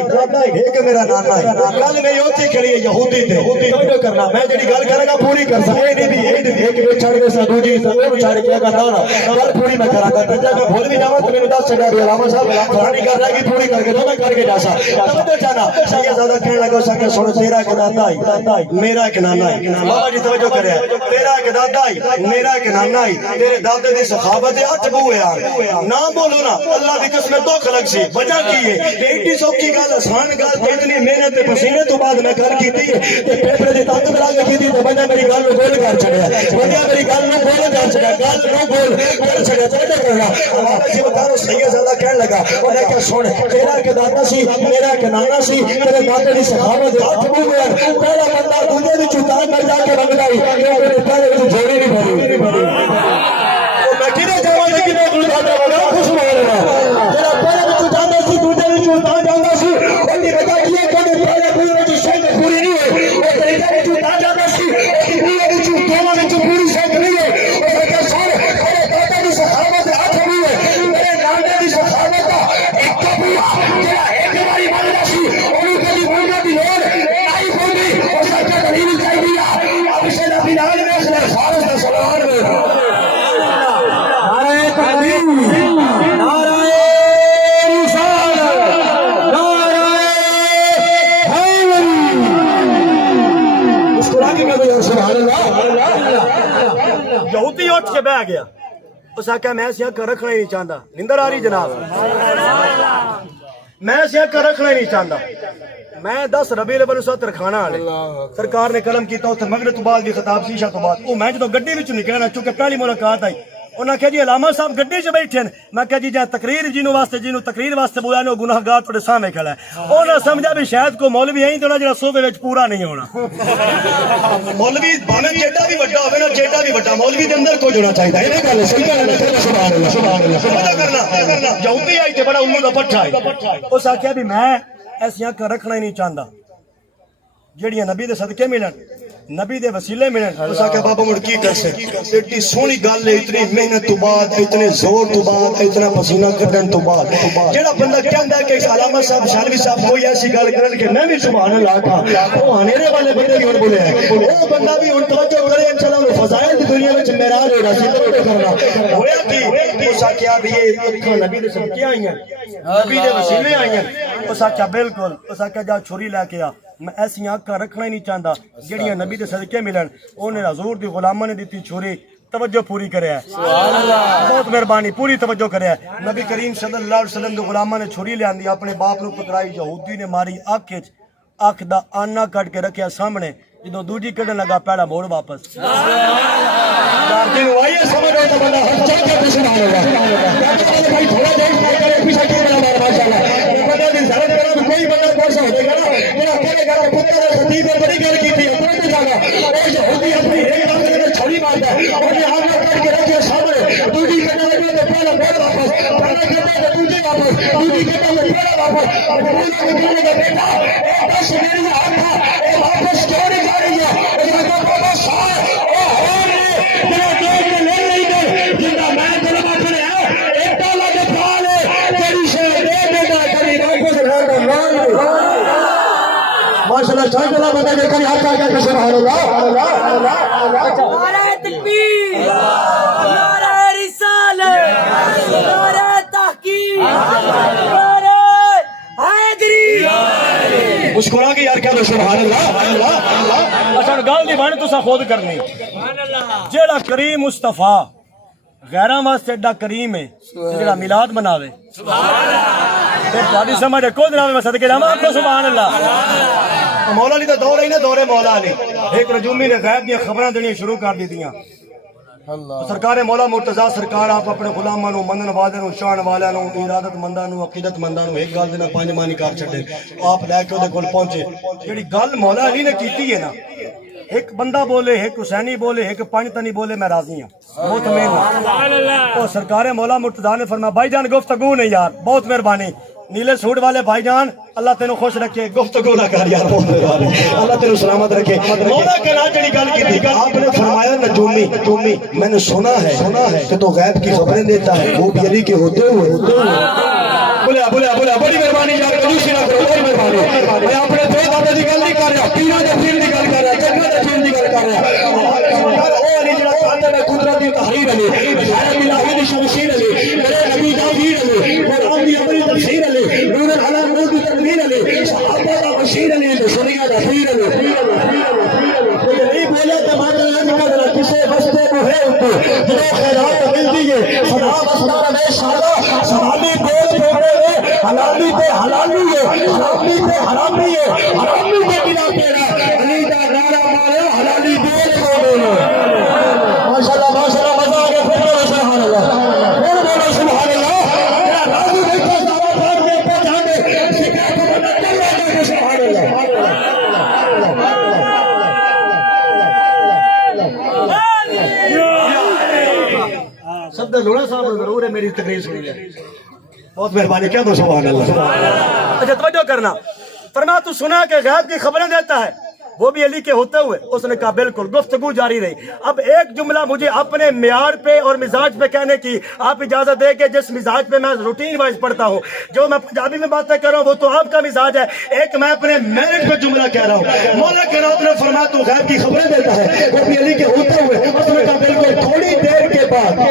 ایک میرا نانا ہے گل میری اوتھی کھڑی ہے یہودی تے توجہ کرنا میں جڑی گل کراں گا پوری کر سکے نہیں بھی ایک وچ چھڑ کے سا دوجی سب چھڑ کے گا نا گل پوری میں کراں گا تے جے میں بھول بھی جاواں تے مینوں دس چھڑا دے علامہ صاحب پرانی گل رہ گئی پوری کر کے دو میں کر کے جاسا توجہ چاہنا سید زیادہ کہن لگا سکے سن تیرا ایک دادا ہے میرا ایک نانا ہے بابا جی توجہ کریا تیرا ایک دادا ہے میرا ایک نانا ہے تیرے دادے دی سخاوت دے 8 بو ہے نہ بولو نا اللہ دی قسم تو خلق سی وجہ کی ہے ایڈی سوکھی گل آسان گل تے اتنی محنت تے پسینے تو بعد میں کر کیتی تے پیپر دی طاقت لا کے کیتی تے بندہ میری گل نو گول کر چھڑیا بندہ میری گل نو گول کر چھڑیا گل نو گول کر چھڑیا تے کرنا بابا جی بتاؤ سید زیادہ کہن لگا انہاں کہ سن تیرا کہ دادا سی میرا کہ نانا سی تیرے دادے دی سخاوت دے 8 بو ہے پہلا بندہ دوجے دی چتان کر جا کے منگدا ہے میرے پہلے وچ جوڑے نہیں بھری میں کنے جاواں تے کنے گل کھادا بڑا خوش ہو رہا جڑا پہلے وچ جاندا سی دوجے وچ تا جاندا سی اونی وجہ کی ہے کہ پہلے پوری وچ شک پوری نہیں ہوئی او طریقے وچ تا جاندا سی کہ پورے وچ دوواں وچ پوری شک نہیں ہے او کہ سن میرے دادا دی سخاوت 8 بھی ہے میرے نانے دی سخاوت ایک بھی جڑا ایک باری منگدا سی اونوں کبھی منگا دی لوڑ نہیں پوندی او سچا دلیل چاہیے اب سے نبی نال میں اس فارس دا سلام یہودی اٹھ کے بہ گیا اس آخیا میں سیا کر رکھنا ہی نہیں چاہتا نندر آ رہی جناب میں سیا کر رکھنا ہی نہیں چاہتا میں 10 ربیع الاول اس وقت رکھانا والے سرکار نے قلم کیتا اتنے مغرب تو بعد بھی خطاب شیشہ تو بعد وہ میں جدو گڈی وچ نکلنا چونکہ پہلی ملاقات آئی انہاں کہا جی علامہ صاحب گڈی چ بیٹھے ہیں میں کہا جی جہاں تقریر جنوں تقریر واسطے بولا نے وہ گناہگار تھوڑے سامنے کھڑا ہے انہاں سمجھا بھی شاید کو مولوی آئی تو نہ جڑا صوبے وچ پورا نہیں ہونا مولوی بھاویں جیڈا بھی بڑا ہوے نا جیڈا بھی بڑا مولوی دے اندر کوئی ہونا چاہیے یہ گل صحیح ہے سبحان اللہ سبحان اللہ سمجھا کرنا یہودی آئی تے بڑا الو دا پٹھا ہے اس آکھیا بھی میں ایسیاں کر رکھنا ہی نہیں چاہندا جڑیاں نبی دے صدقے ملن نبی دے وسیلے ملن اس آکھیا بابا مڑ کی کر سکے ایڈی سونی گل ہے اتنی محنت تو بعد اتنے زور تو بعد اتنا پسینہ کڈن تو بعد جڑا بندہ کہندا ہے کہ علامہ صاحب شالوی صاحب کوئی ایسی گل کرن کہ میں بھی سبحان اللہ کہا وہ ہنیرے والے بندے بھی ہن بولے ہیں وہ بندہ بھی ہن توجہ کرے انشاءاللہ فضائل دی دنیا وچ معراج ہو رہا سی توجہ کرنا ہویا کہ اس آکھیا بھی یہ نبی دے صدقے آئی ہیں نبی دے وسیلے آئی ہیں اس آکھیا بالکل اس آکھیا جا چھری لے کے آ میں ایسی آنکھاں رکھنا ہی نہیں چاہتا جڑیاں نبی دے صدقے ملن انہیں حضور دی غلاماں نے دیتی چھری توجہ پوری کرے ہے بہت مہربانی پوری توجہ کرے ہے نبی کریم صلی اللہ علیہ وسلم دے غلاماں نے چھری لے آندی اپنے باپ نو پکڑائی یہودی نے ماری اکھ دا آنا کٹ کے رکھیا سامنے جدو دوجی کڈن لگا پہلا موڑ واپس کوئی بندہ کوشش ہو جائے گا نا میرا کہنے گا پتر خطیب نے بڑی گل کی تھی اپنے جانا اور یہودی اپنی ایک بات میں چھڑی مارتا ہے اور یہ آگے کر کے رکھے سامنے دوسری کہنے لگے تو پہلا موڑ واپس پہلا کہتا ہے دوسری واپس دوسری کہتا ہے پہلا واپس اور دوسری کہنے لگا بیٹا ایک دس میری آنکھا اے واپس کیوں نہیں جا رہی ہے اور یہ کہتا ہے سار اے ہو رہے تیرا دیکھ کے لے نہیں دے جنہ میں تیرے ماتھے ہے ایک ڈالا کے پھال ہے تیری شہر دے بیٹا کبھی واپس رہ کر ماشاءاللہ چاہتے اللہ بندہ کہ کہیں ہاتھ آگیا کہ سبحان اللہ نعرہ تکبیر نعرہ رسالت نعرہ تحقیق نعرہ حیدری مسکرا کے یار کہہ دو سبحان اللہ اچھا گل دی بانی تساں خود کرنی جیڑا کریم مصطفیٰ غیراں واسطے ایڈا کریم ہے جیڑا میلاد مناوے سبحان اللہ پھر تہاڈی سمجھ کوئی نہ میں صدقے جاواں سبحان اللہ مولا علی دا دور ہے نا دور مولا علی ایک نجومی نے غیب دیا خبراں دینی شروع کر دیتیاں سرکار مولا مرتضی سرکار آپ اپنے غلاماں نو منن والے نو شان والے نو ارادت منداں نو عقیدت منداں نو ایک گل دے نال پنج مانی کر چھڈے آپ لے کے اودے کول پہنچے جڑی گل مولا علی نے کیتی ہے نا ایک بندہ بولے ایک حسینی بولے ایک پنج تنی بولے میں راضی ہوں مطمئن ہوں اور سرکار مولا مرتضی نے فرمایا بھائی جان گفتگو نہیں یار بہت مہربانی نیلے سوٹ والے بھائی جان اللہ تینوں خوش رکھے گفتگو نہ کر یار بہت مہربانی اللہ تینوں سلامت رکھے مولا کے نام جڑی گل کی آپ نے فرمایا نجومی میں نے سنا ہے کہ تو غیب کی خبریں دیتا ہے وہ بھی علی کے ہوتے ہوئے بولیا بڑی مہربانی یار کنجوسی نہ کرو بڑی مہربانی میں اپنے دو دادے دی گل نہیں کر رہا پیرا دے پیر دی گل کر رہا جنگا دے پیر دی گل کر رہا یار او علی جڑا کھاتے میں قدرت دی تحریر علی غیرت الہی دی شمشیر علی میرے نبی جاوید علی قرآن دی اپنی تفسیر علی نور العالم نور دی تدبیر علی صحابہ دا بشیر علی شریعت دا پیر علی نہیں بولے تو ماں کا نہ کسے واسطے کو ہے اوپر جو خیرات ملتی ہے خدا واسطہ میں شالا سوالی بول بولے حلالی پہ حلالی ہے حرامی پہ حرامی ہے حرامی پہ بنا تیرا علی دا نعرہ مارا حلالی بول بولے ماشاءاللہ مزہ آ گیا پھر بولو سبحان اللہ پھر بولو سبحان اللہ میرا راضی دیکھو دعویٰ بھاگ دے پہ جانے سکھا کو بنا چل رہا سبحان اللہ سب لوڑا صاحب ضرور ہے میری تقریر سنی جائے بہت مہربانی کیا تو سبحان اللہ اچھا توجہ کرنا فرمایا تو سنا کہ غیب کی خبریں دیتا ہے وہ بھی علی کے ہوتے ہوئے اس نے کہا بالکل گفتگو جاری رہی اب ایک جملہ مجھے اپنے معیار پہ اور مزاج پہ کہنے کی آپ اجازت دے کہ جس مزاج پہ میں روٹین وائز پڑھتا ہوں جو میں پنجابی میں باتیں کر رہا ہوں وہ تو آپ کا مزاج ہے ایک میں اپنے میرٹ پہ جملہ کہہ رہا ہوں مولا کائنات نے فرمایا تو غیب کی خبریں دیتا ہے وہ بھی علی کے ہوتے ہوئے اس نے کہا بالکل تھوڑی دیر کے بعد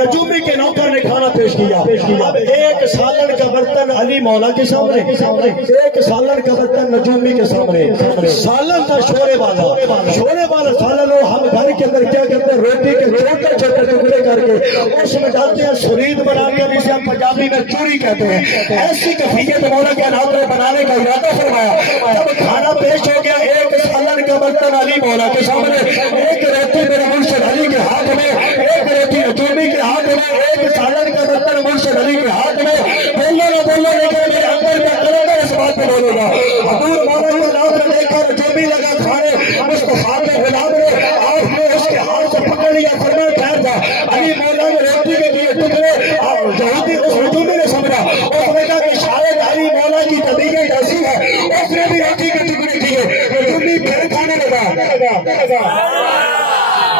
نجومی کے نوکر نے کھانا پیش کیا اب ایک سالن کا برتن علی مولا کے سامنے ایک سالن کا برتن نجومی کے سامنے سالن تھا شورے والا سالن ہو ہم گھر کے اندر کیا کرتے ہیں روٹی کے چھوٹے چھوٹے ٹکڑے کر کے اس میں ڈالتے ہیں سرید بنا کے جسے ہم پنجابی میں چوری کہتے ہیں ایسی کیفیت مولا کائنات نے بنانے کا ارادہ فرمایا جب کھانا پیش ہو گیا ایک سالن کا برتن علی مولا کے سامنے ایک روٹی میرے مرشد علی کے ہاتھ میں ایک روٹی نجومی کے ہاتھ میں ایک سالن کا برتن مرشد علی کے ہاتھ میں بولو لیکن میرے اندر میں کرے گا اس بات پہ بولوں گا حضور مولا کائنات نے دیکھا نجومی لگا کھانے مصطفیٰ کے غلام نے آپ نے اس کے ہاتھ سے پکڑ لیا فرمایا ٹھہر جا علی مولا نے روٹی کے دیے ٹکڑے یہودی اس نجومی نے سمجھا اس نے کہا کہ شاید علی مولا کی طبیعت ایسی ہے اس نے بھی روٹی کے ٹکڑے کیے نجومی پھر کھانے لگا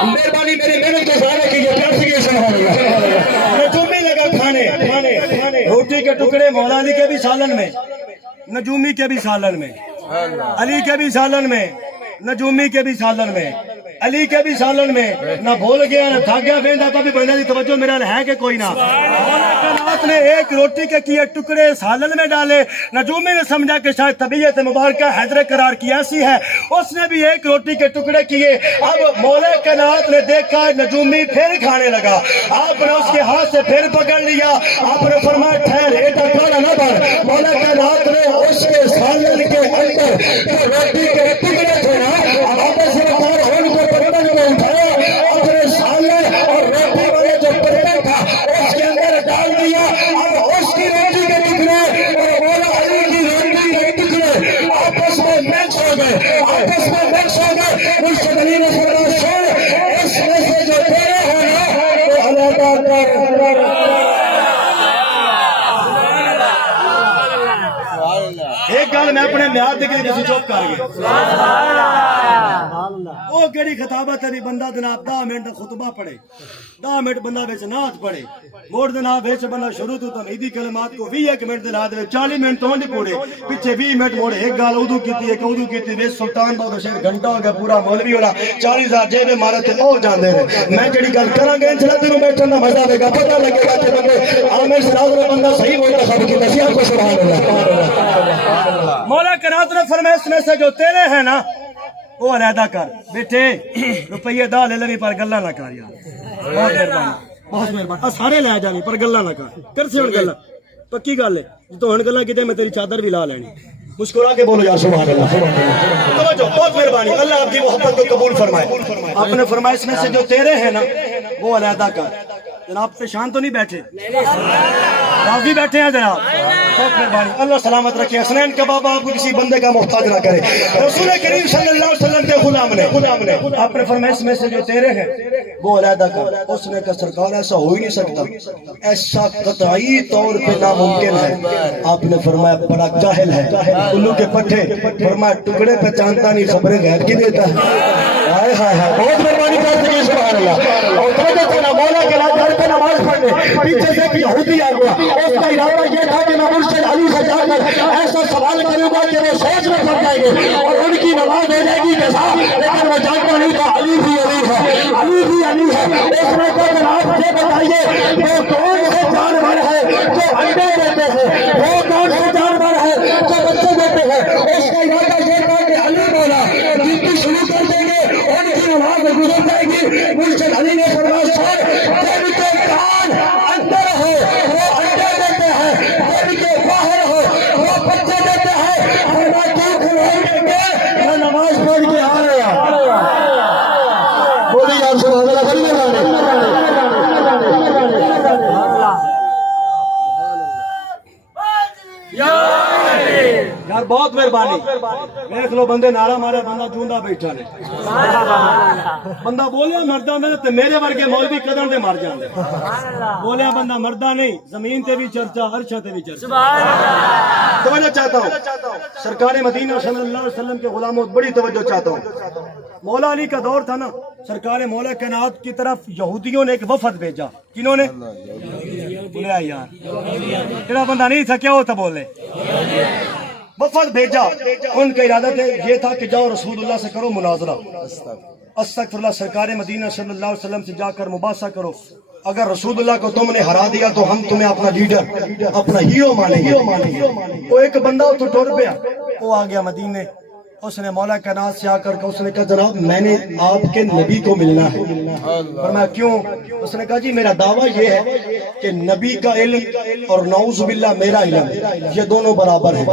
مہربانی میری محنت کو ضائع کیجیے پیار سے سبحان اللہ نجومی لگا کھانے روٹی کے ٹکڑے مولا علی کے بھی سالن میں نجومی کے بھی سالن میں علی کے بھی سالن میں نجومی کے بھی سالن میں علی کے بھی سالن میں نہ بھول گیا نہ تھک گیا ویندا تو بھی بندے دی توجہ میرا ہے کہ کوئی نہ مولا کائنات نے ایک روٹی کے کیے ٹکڑے سالن میں ڈالے نجومی نے سمجھا کہ شاید طبیعت مبارکہ حیدر قرار کی ایسی ہے اس نے بھی ایک روٹی کے ٹکڑے کیے اب مولا کائنات نے دیکھا نجومی پھر کھانے لگا آپ نے اس کے ہاتھ سے پھر پکڑ لیا آپ نے فرمایا ٹھہر ایٹا کھانا نہ بڑھ مولا کائنات نے اس کے سالن کے اندر جو روٹی کے ٹکڑے تھے نا اب آپس میں ان کو برتن میں اٹھایا اپنے سالن اور روٹی والے جو برتن تھا اس کے اندر ڈال دیا اب اس کی روٹی کے ٹکڑے اور مولا علی کی روٹی کے ٹکڑے آپس میں مکس ہو گئے مرشد علی نے فرمایا سن اس میں سے جو تیرے ہو نا وہ علیحدہ کر ایک گل میں اپنے میاد دیکھے جیسے چوپ کر گئے وہ کہڑی خطابت ہے بندہ جناب 10 منٹ خطبہ پڑھے 10 منٹ بندہ وچ نعت پڑھے موڑ جناب وچ بندہ شروع تو تمہیدی کلمات کو 21 منٹ دے نعت وچ 40 منٹ تو نہیں پڑھے پیچھے 20 منٹ موڑے ایک گل اودو کیتی ایک اودو کیتی وچ سلطان بہت شہر گھنٹہ ہو گیا پورا مولوی ہونا 40,000 جیب مارے تے او جاندے نے میں جڑی گل کراں گا انشاء اللہ تینوں بیٹھن دا مزہ آئے گا پتہ لگے گا کہ بندے عامر سراج نے بندہ صحیح منتخب کیتا سی کو سبحان اللہ مولا کائنات نے فرمایا اس میں سے جو تیرے ہیں نا وہ علیحدہ کر بیٹے روپیے 10 لے لے پر گلا نہ کر یار بہت مہربانی سارے لے جانی پر گلا نہ کر سے ہن گلا پکی گل ہے تو ہن گلا کیتے میں تیری چادر بھی لا لینی مسکرا کے بولو یا سبحان اللہ. توجہ، بہت مہربانی، اللہ آپ کی محبت کو قبول فرمائے. آپ نے فرمایا اس میں سے جو تیرے ہیں نا وہ علیحدہ کر. جناب پیشان تو نہیں بیٹھے، آپ بھی بیٹھے ہیں جناب. بہت مہربانی، اللہ سلامت رکھے. حسنین کا بابا آپ کو کسی بندے کا محتاج نہ کرے. رسول کریم صلی اللہ علیہ وسلم کے غلام نے آپ نے فرمایا اس میں سے جو تیرے ہیں وہ علیحدہ کر. اس نے کہا سرکار ایسا ہو ہی نہیں سکتا، ایسا قطعی طور پہ ناممکن ہے. آپ نے فرمایا بڑا جاہل ہے، الو کے پٹھے. فرمایا ٹکڑے پہ جانتا نہیں، خبریں غیب کی دیتا ہے. ہائے ہائے ہائے، بہت مہربانی کر سکے سبحان اللہ. اور توجہ کرنا، مولا کے لائے گھر پہ نماز پڑھنے پیچھے سے ایک یہودی آ گیا. اس کا ارادہ یہ تھا کہ میں مرشد علی سے جا کر ایسا سوال کروں گا کہ وہ سوچ میں پڑ جائیں گے اور ان کی نماز ہو جائے گی جیسا. لیکن وہ جانتا نہیں تھا علی بھی علی ہے، علی بھی علی ہے. اس نے کہا جناب یہ بتائیے وہ کون سے جانور ہے جو انڈے دیتے ہیں، وہ کون سے جانور ہے جو بچے دیتے ہیں. اس کا ارادہ یہ تھا کہ علی مولا ڈیوٹی شروع کر دیں گے، ان کی نماز گزر جائے گی. مرشد علی نے فرمایا جن کے کان اندر ہو وہ انڈے دیتے ہیں، جن کے باہر ہو وہ بچے دیتے ہیں. فرمایا کیوں کھلائیں گے؟ میں نماز پڑھ کے آ رہا. بولی آپ سبحان اللہ. بڑی مہربانی یار، بہت مہربانی. دیکھ لو بندے نعرہ مارے، بندہ جوندا بیٹھا نے. بندہ بولیا مردہ میں تے میرے ورگے مولوی قدم دے مر جاندے. بولیا بندہ مردہ نہیں، زمین تے بھی چرچا، عرشہ تے بھی چرچا. توجہ چاہتا ہوں سرکار مدینہ صلی اللہ علیہ وسلم کے غلاموں، بڑی توجہ چاہتا ہوں. مولا علی کا دور تھا نا، سرکار مولا کائنات کی طرف یہودیوں نے ایک وفد بھیجا. کنہوں نے؟ بولیا یار جڑا بندہ نہیں تھا کیا ہوتا بولے. وفد بھیجا. ان کا ارادہ یہ تھا کہ جاؤ رسول اللہ سے کرو مناظرہ. استغفر اللہ. سرکار مدینہ صلی اللہ علیہ وسلم سے جا کر مباحثہ کرو. اگر رسول اللہ کو تم نے ہرا دیا تو ہم تمہیں اپنا لیڈر، اپنا ہیرو مانیں گے. وہ ایک بندہ تو ٹر پیا، وہ آ گیا مدینے. اس نے مولا کائنات سے آ کر اس نے کہا جناب میں نے آپ کے نبی کو ملنا ہے. فرمایا کیوں؟ اس نے کہا جی میرا دعویٰ یہ ہے کہ نبی کا علم اور نعوذ باللہ میرا علم یہ دونوں برابر ہیں.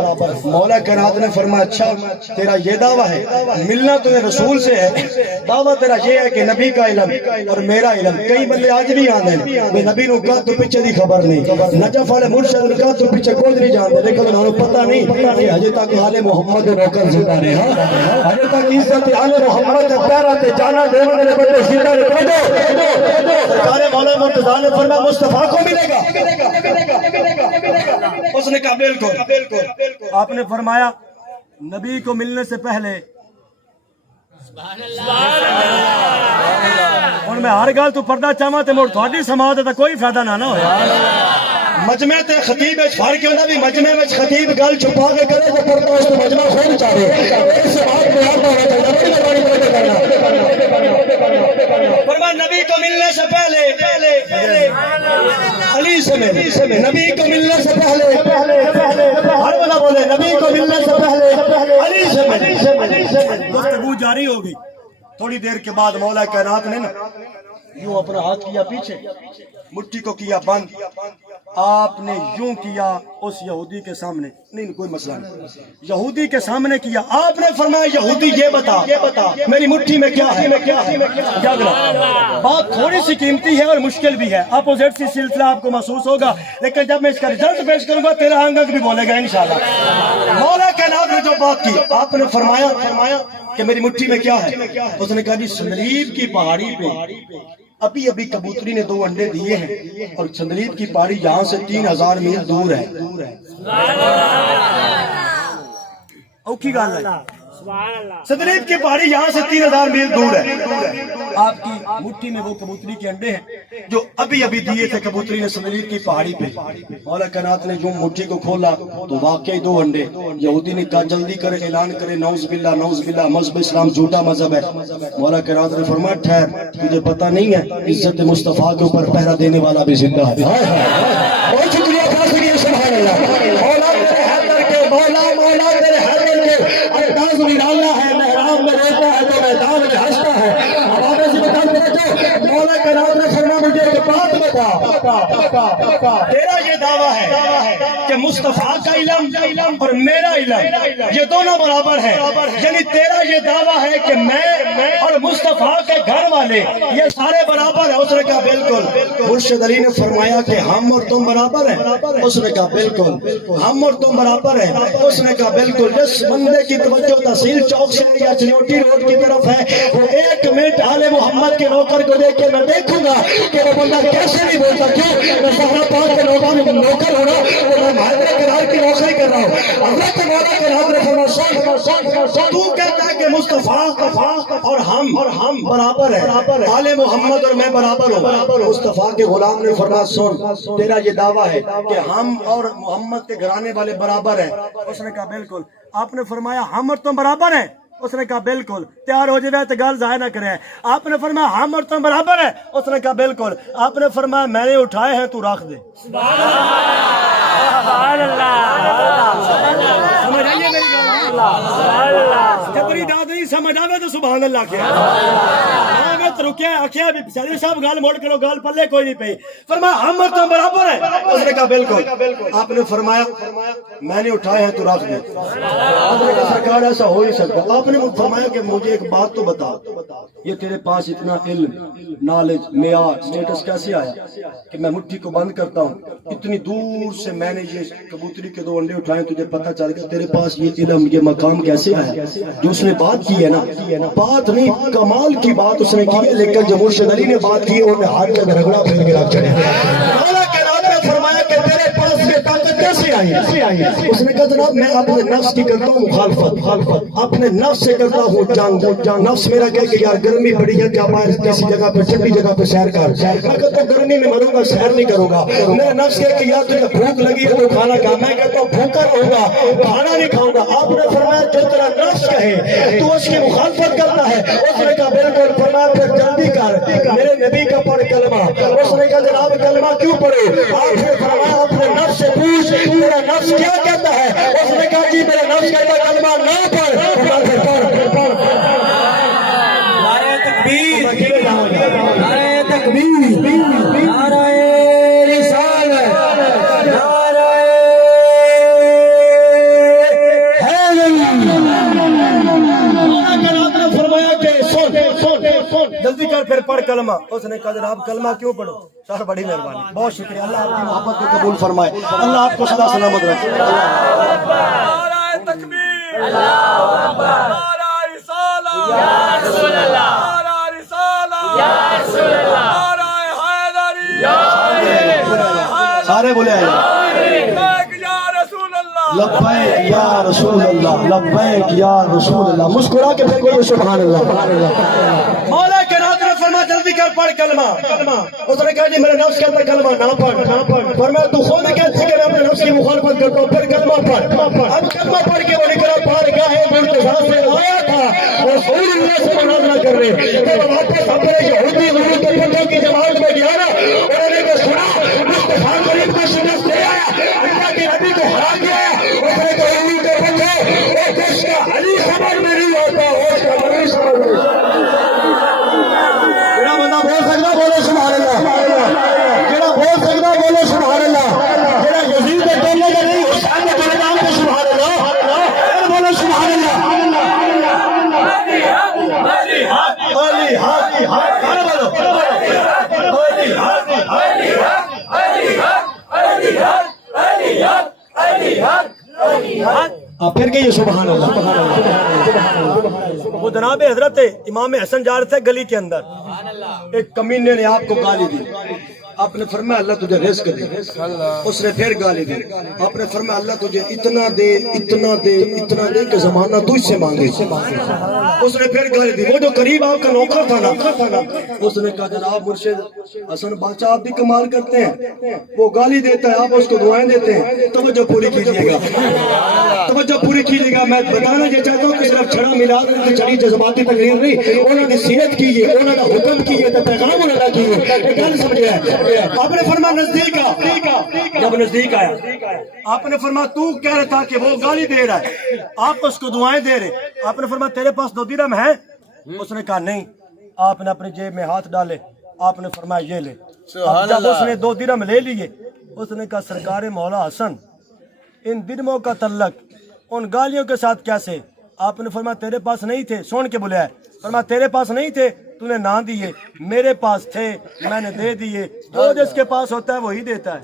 مولا کائنات نے فرمایا اچھا تیرا یہ دعویٰ ہے، ملنا تمہیں رسول سے ہے، دعویٰ تیرا یہ ہے کہ نبی کا علم اور میرا علم. کئی بندے آج بھی آنے میں نبی نو کہا تو پیچھے دی خبر نہیں، نجف والے مرشد نے کہا تو پیچھے کوئی نہیں جانتے. دیکھو انہوں پتہ نہیں کہ حجی تک حال محمد نوکر زندہ رہے. حجی تک عزت آل محمد پیارا تے جانا دے میرے بندے سیدھا نے پڑھو. سرکار مولا مرتضیٰ نے فرمایا مصطفیٰ کو ملے گا. اس نے کہا بالکل. آپ نے فرمایا نبی کو ملنے سے پہلے اور میں ہر گل تو پردہ چاہواں تے مڑ تھوڑی سماعت دا کوئی فائدہ نہ ہویا. مجمع تے خطیب وچ فرق ہوندا بھی مجمع وچ خطیب گل چھپا کے کرے تے پردہ اس تے مجمع خود چاہے. اس بات پہ آپ ہونا چاہیے. فرمایا نبی کو ملنے سے پہلے علی سے ملے. نبی کو ملنے سے پہلے ہر بندہ بولے نبی کو ملنے سے پہلے علی سے ملے. گفتگو جاری ہو گئی. تھوڑی دیر کے بعد مولا کائنات نے نا یوں اپنا ہاتھ کیا پیچھے، مٹھی کو کیا بند. آپ نے یوں کیا اس یہودی کے سامنے، نہیں کوئی مسئلہ نہیں، یہودی کے سامنے کیا. آپ نے فرمایا یہودی یہ بتا میری مٹھی میں کیا ہے. یاد رکھو بات تھوڑی سی قیمتی ہے اور مشکل بھی ہے. اپوزٹ سی سلسلہ آپ کو محسوس ہوگا، لیکن جب میں اس کا رزلٹ پیش کروں گا تیرا آنگن بھی بولے گا انشاءاللہ. مولا کائنات نے جو بات کی، آپ نے فرمایا کہ میری مٹھی میں کیا ہے. اس نے کہا جی سندریب کی پہاڑی پہ ابھی کبوتری نے 2 انڈے دیے ہیں اور سندریب کی پہاڑی یہاں سے 3000 میل دور ہے. اوکھی گل ہے، سندریب کی پہاڑی یہاں سے 3000 میل دور ہے. آپ کی مٹھی میں وہ کبوتری کے انڈے ہیں جو ابھی دیے تھے کبوتری نے سندریب کی پہاڑی پہ. مولا کائنات نے جو مٹھی کو کھولا تو واقعی 2 انڈے. یہودی نے کہا جلدی کرے اعلان کرے نعوذ باللہ مذہب اسلام جھوٹا مذہب ہے. مولا کائنات نے فرمایا ٹھہر، تجھے پتہ نہیں ہے عزت مصطفیٰ کے اوپر پہرا دینے والا بھی زندہ ہے. بہت شکریہ سبحان اللہ. مولا تیرے حیدر کے مولا تیرے حیدر کے انداز نرالا ہے، محراب میں رہتا ہے تو میدان میں ہنستا ہے. حوالے سے بتا دو مولا کائنات نے فرمایا مجھے ایک بات بتا، تیرا یہ دعویٰ ہے کہ مصطفیٰ کا علم اور میرا علم یہ دونوں برابر ہے، یعنی تیرا یہ دعویٰ ہے کہ میں اور مصطفیٰ کے گھر والے یہ سارے برابر ہیں۔ اس نے کہا بالکل۔ مرشد علی نے فرمایا کہ ہم اور تم برابر ہیں؟ اس نے کہا بالکل۔ ہم اور تم برابر ہیں؟ اس نے کہا بالکل۔ جس بندے کی توجہ تحصیل چوک سے یا چنوٹی روڈ کی طرف ہے وہ 1 منٹ آل محمد کے نوکر کو دیکھ کے میں دیکھوں گا کہ وہ بندہ کیسے نہیں بولتا، کیوں میں زہرا پاک کے نوکر ہو رہا ہوں اور میں مہاجر کرار کی نوکری کر رہا ہوں۔ اللہ کے مولا کے نام نے فرمایا تو کہتا ہے کہ مصطفیٰ اور ہم برابر ہیں، آل محمد اور میں برابر ہوں۔ مصطفیٰ کے غلام نے فرمایا سن، تیرا یہ دعویٰ ہے کہ ہم اور محمد کے گھرانے والے برابر ہیں؟ اس نے کہا بالکل۔ آپ نے فرمایا ہم اور تم برابر ہیں؟ اس نے کہا بالکل۔ تیار ہو جائے تو گل ضائع نہ کرے۔ آپ نے فرمایا ہم اور تم برابر ہیں؟ اس نے کہا بالکل۔ آپ نے فرمایا میں نے اٹھائے ہیں تو رکھ دے۔ سبحان اللہ، سمجھ آئیے میری گل؟ جبری داد نہیں سمجھ آوے تو سبحان اللہ کیا رکے آخیا بھی چلے صاحب گل موڑ کرو، گل پلے کوئی نہیں پئی۔ فرمایا ہم اور تم برابر ہیں؟ اس نے کہا بالکل۔ آپ نے فرمایا میں نے اٹھائے ہیں تو رکھ دے۔ آپ نے کہا سرکار ایسا ہو نہیں سکتا۔ آپ نے فرمایا کہ مجھے ایک بات تو بتا، یہ تیرے پاس اتنا علم، نالج، معیار، سٹیٹس کیسے آیا کہ میں مٹھی کو بند کرتا ہوں؟ اتنی دور سے میں نے یہ کبوتری کے 2 انڈے اٹھائے، تجھے پتہ چل گیا تیرے پاس یہ علم، یہ مقام کیسے آیا؟ جو اس نے بات کی ہے نا، بات نہیں کمال کی بات اس نے کی ہے، لیکن جو مرشد علی نے بات کی انہوں نے ہاتھ کا رگڑا پھیر کے رکھ چڑھے۔ مولا کے نام نے فرمایا کہ تیرے پاس یہ طاقت کیسے آئی؟ اس نے کہا جناب میں اپنے نفس کی کرتا ہوں مخالفت، اپنے نفس سے کرتا ہوں جنگ۔ نفس میرا کہے کہ یار گرمی بڑی ہے، کیا باہر کسی جگہ پہ ٹھنڈی جگہ پہ سیر کر۔ میں کہتا ہوں گرمی میں مروں گا، سیر نہیں کروں گا۔ میرا نفس کہے کہ یار تجھے بھوک لگی ہے تو کھانا کھا۔ میں کہتا ہوں بھوکا رہوں گا، کھانا نہیں کھاؤں گا۔ آپ نے فرمایا جو تیرا نفس کہے تو اس کی مخالفت کرنا ہے؟ اس نے کہا بالکل۔ فرمایا پھر جلدی کر، میرے نبی کا پڑھ کلمہ۔ اس نے کہا جناب کلمہ کیوں پڑھے؟ آپ نے فرمایا اپنے نفس سے پوچھ میرا نفس کیا کہتا ہے؟ اس نے کہا جی میرا نفس کہتا ہے کلمہ نہ پڑھ۔ نعرہ تکبیر، نعرہ تکبیر، نعرہ رسالت، نعرہ جلدی کر پھر پڑھ کلمہ۔ اس نے کہا جناب کلمہ کیوں پڑھو؟ سر بڑی مہربانی، بہت شکریہ، اللہ آپ کی محبت کو قبول فرمائے، اللہ آپ کو صدا سلامت رکھے۔ نعرہ تکبیر، نعرہ رسالت، یا رسول اللہ، نعرہ رسالت، یا رسول اللہ، نعرہ حیدری، یا حیدری، سارے بولے آئے لبیک یا رسول اللہ، لبیک یا رسول اللہ، لبیک یا رسول اللہ۔ مسکرا کے پھر بولو سبحان اللہ۔ مولا کے نام نے فرمایا جلدی کر پڑھ کلمہ۔ اس نے کہا جی میرے نفس کے اندر کلمہ نہ پڑھ۔ فرمایا تو خود کہتے کہ میں اپنے نفس کی مخالفت کرتا ہوں، پھر کلمہ پڑھ۔ اب کلمہ پڑھ کے وہ نکلا بارگاہ مرتضیٰ سے آیا تھا رسول اللہ سے مناظرہ کرنے۔ جب واپس اپنے یہودی غرور کے پتوں کی جماعت میں گیا نا، انہوں نے تو سنا مصطفیٰ کریم کو شکست دے آیا، اللہ کے نبی کو ہرا کے آیا۔ اس نے تو علم کے پتھر اور جس کا علی خبر میں نہیں ہوتا اس کا علی خبر میں جڑا بندہ بول سکتا بولو سبحان اللہ، جڑا بول سکتا بولو سبحان اللہ، جڑا یزید کے بولنے کا نہیں حسین کے بولنے کا سبحان اللہ، بولو سبحان اللہ۔ علی حق، علی حق، علی حق، کہاں بولو علی حق، علی حق، علی حق، علی حق، علی حق، علی حق، علی حق۔ آپ پھر کہیے سبحان اللہ۔ وہ جناب حضرت امام حسن جا رہے تھے گلی کے اندر، ایک کمینے نے آپ کو گالی دی۔ آپ نے فرمایا اللہ تجھے رزق دے۔ اس نے پھر گالی دی۔ آپ نے فرمایا اللہ تجھے اتنا دے، اتنا دے، اتنا دے کہ زمانہ تجھ سے مانگے۔ اس نے پھر گالی دی۔ وہ جو قریب آپ کا نوکر تھا نا، اس نے کہا جناب مرشد حسن بادشاہ آپ بھی کمال کرتے ہیں، وہ گالی دیتا ہے آپ اس کو دعائیں دیتے ہیں، توجہ پوری کیجیے گا، توجہ پوری کیجیے گا۔ میں بتانا یہ چاہتا ہوں کہ صرف چھڑا میلاد کی چھڑی جذباتی تقریر نہیں، انہوں نے سیرت کی ہے، انہوں نے حکم کی ہے، پیغام انہوں نے کی ہے، گل سمجھے ہے۔ آپ نے فرمایا نزدیک آ، جب نزدیک آیا آپ نے فرمایا تو کہہ رہا تھا کہ وہ گالی دے رہا ہے، آپ اس کو دعائیں دے رہے۔ آپ نے فرمایا تیرے پاس 2 درہم ہے؟ اس نے کہا نہیں۔ آپ نے اپنی جیب میں ہاتھ ڈالے، آپ نے فرمایا یہ لے۔ اب جب اس نے 2 درہم لے لیے، اس نے کہا سرکار مولا حسن ان دنوں کا تعلق ان گالیوں کے ساتھ کیسے؟ آپ نے فرمایا تیرے پاس نہیں تھے، سن کے بلایا، فرمایا تیرے پاس نہیں تھے تو نے نہ دیے، میرے پاس تھے میں نے دے دیے، جو جس کے پاس ہوتا ہے وہی دیتا ہے۔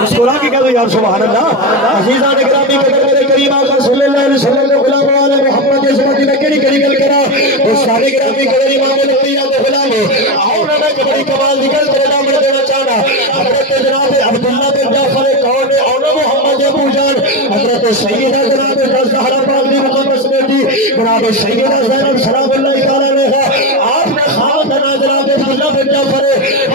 مسکرا کے کہہ دو یار سبحان اللہ۔ عزیزان اکرامی قدر میرے کریم آقا صلی اللہ علیہ وسلم کو غلام والے محمد اس مدی میں کڑی کڑی گل کرا دوستان اکرامی قدر امام الانبیاء کے غلام آؤ نہ میں کبھی کمال دی گل کرنا میں دینا چاہنا حضرت جناب عبداللہ بن جعفر کون ہے اور محمد ابو جان حضرت سیدہ جناب زہرا پاک دی مقدس بیٹی جناب سیدہ زینب سلام اللہ تعالی علیہا آپ نے خاوند جناب عبداللہ بن جعفر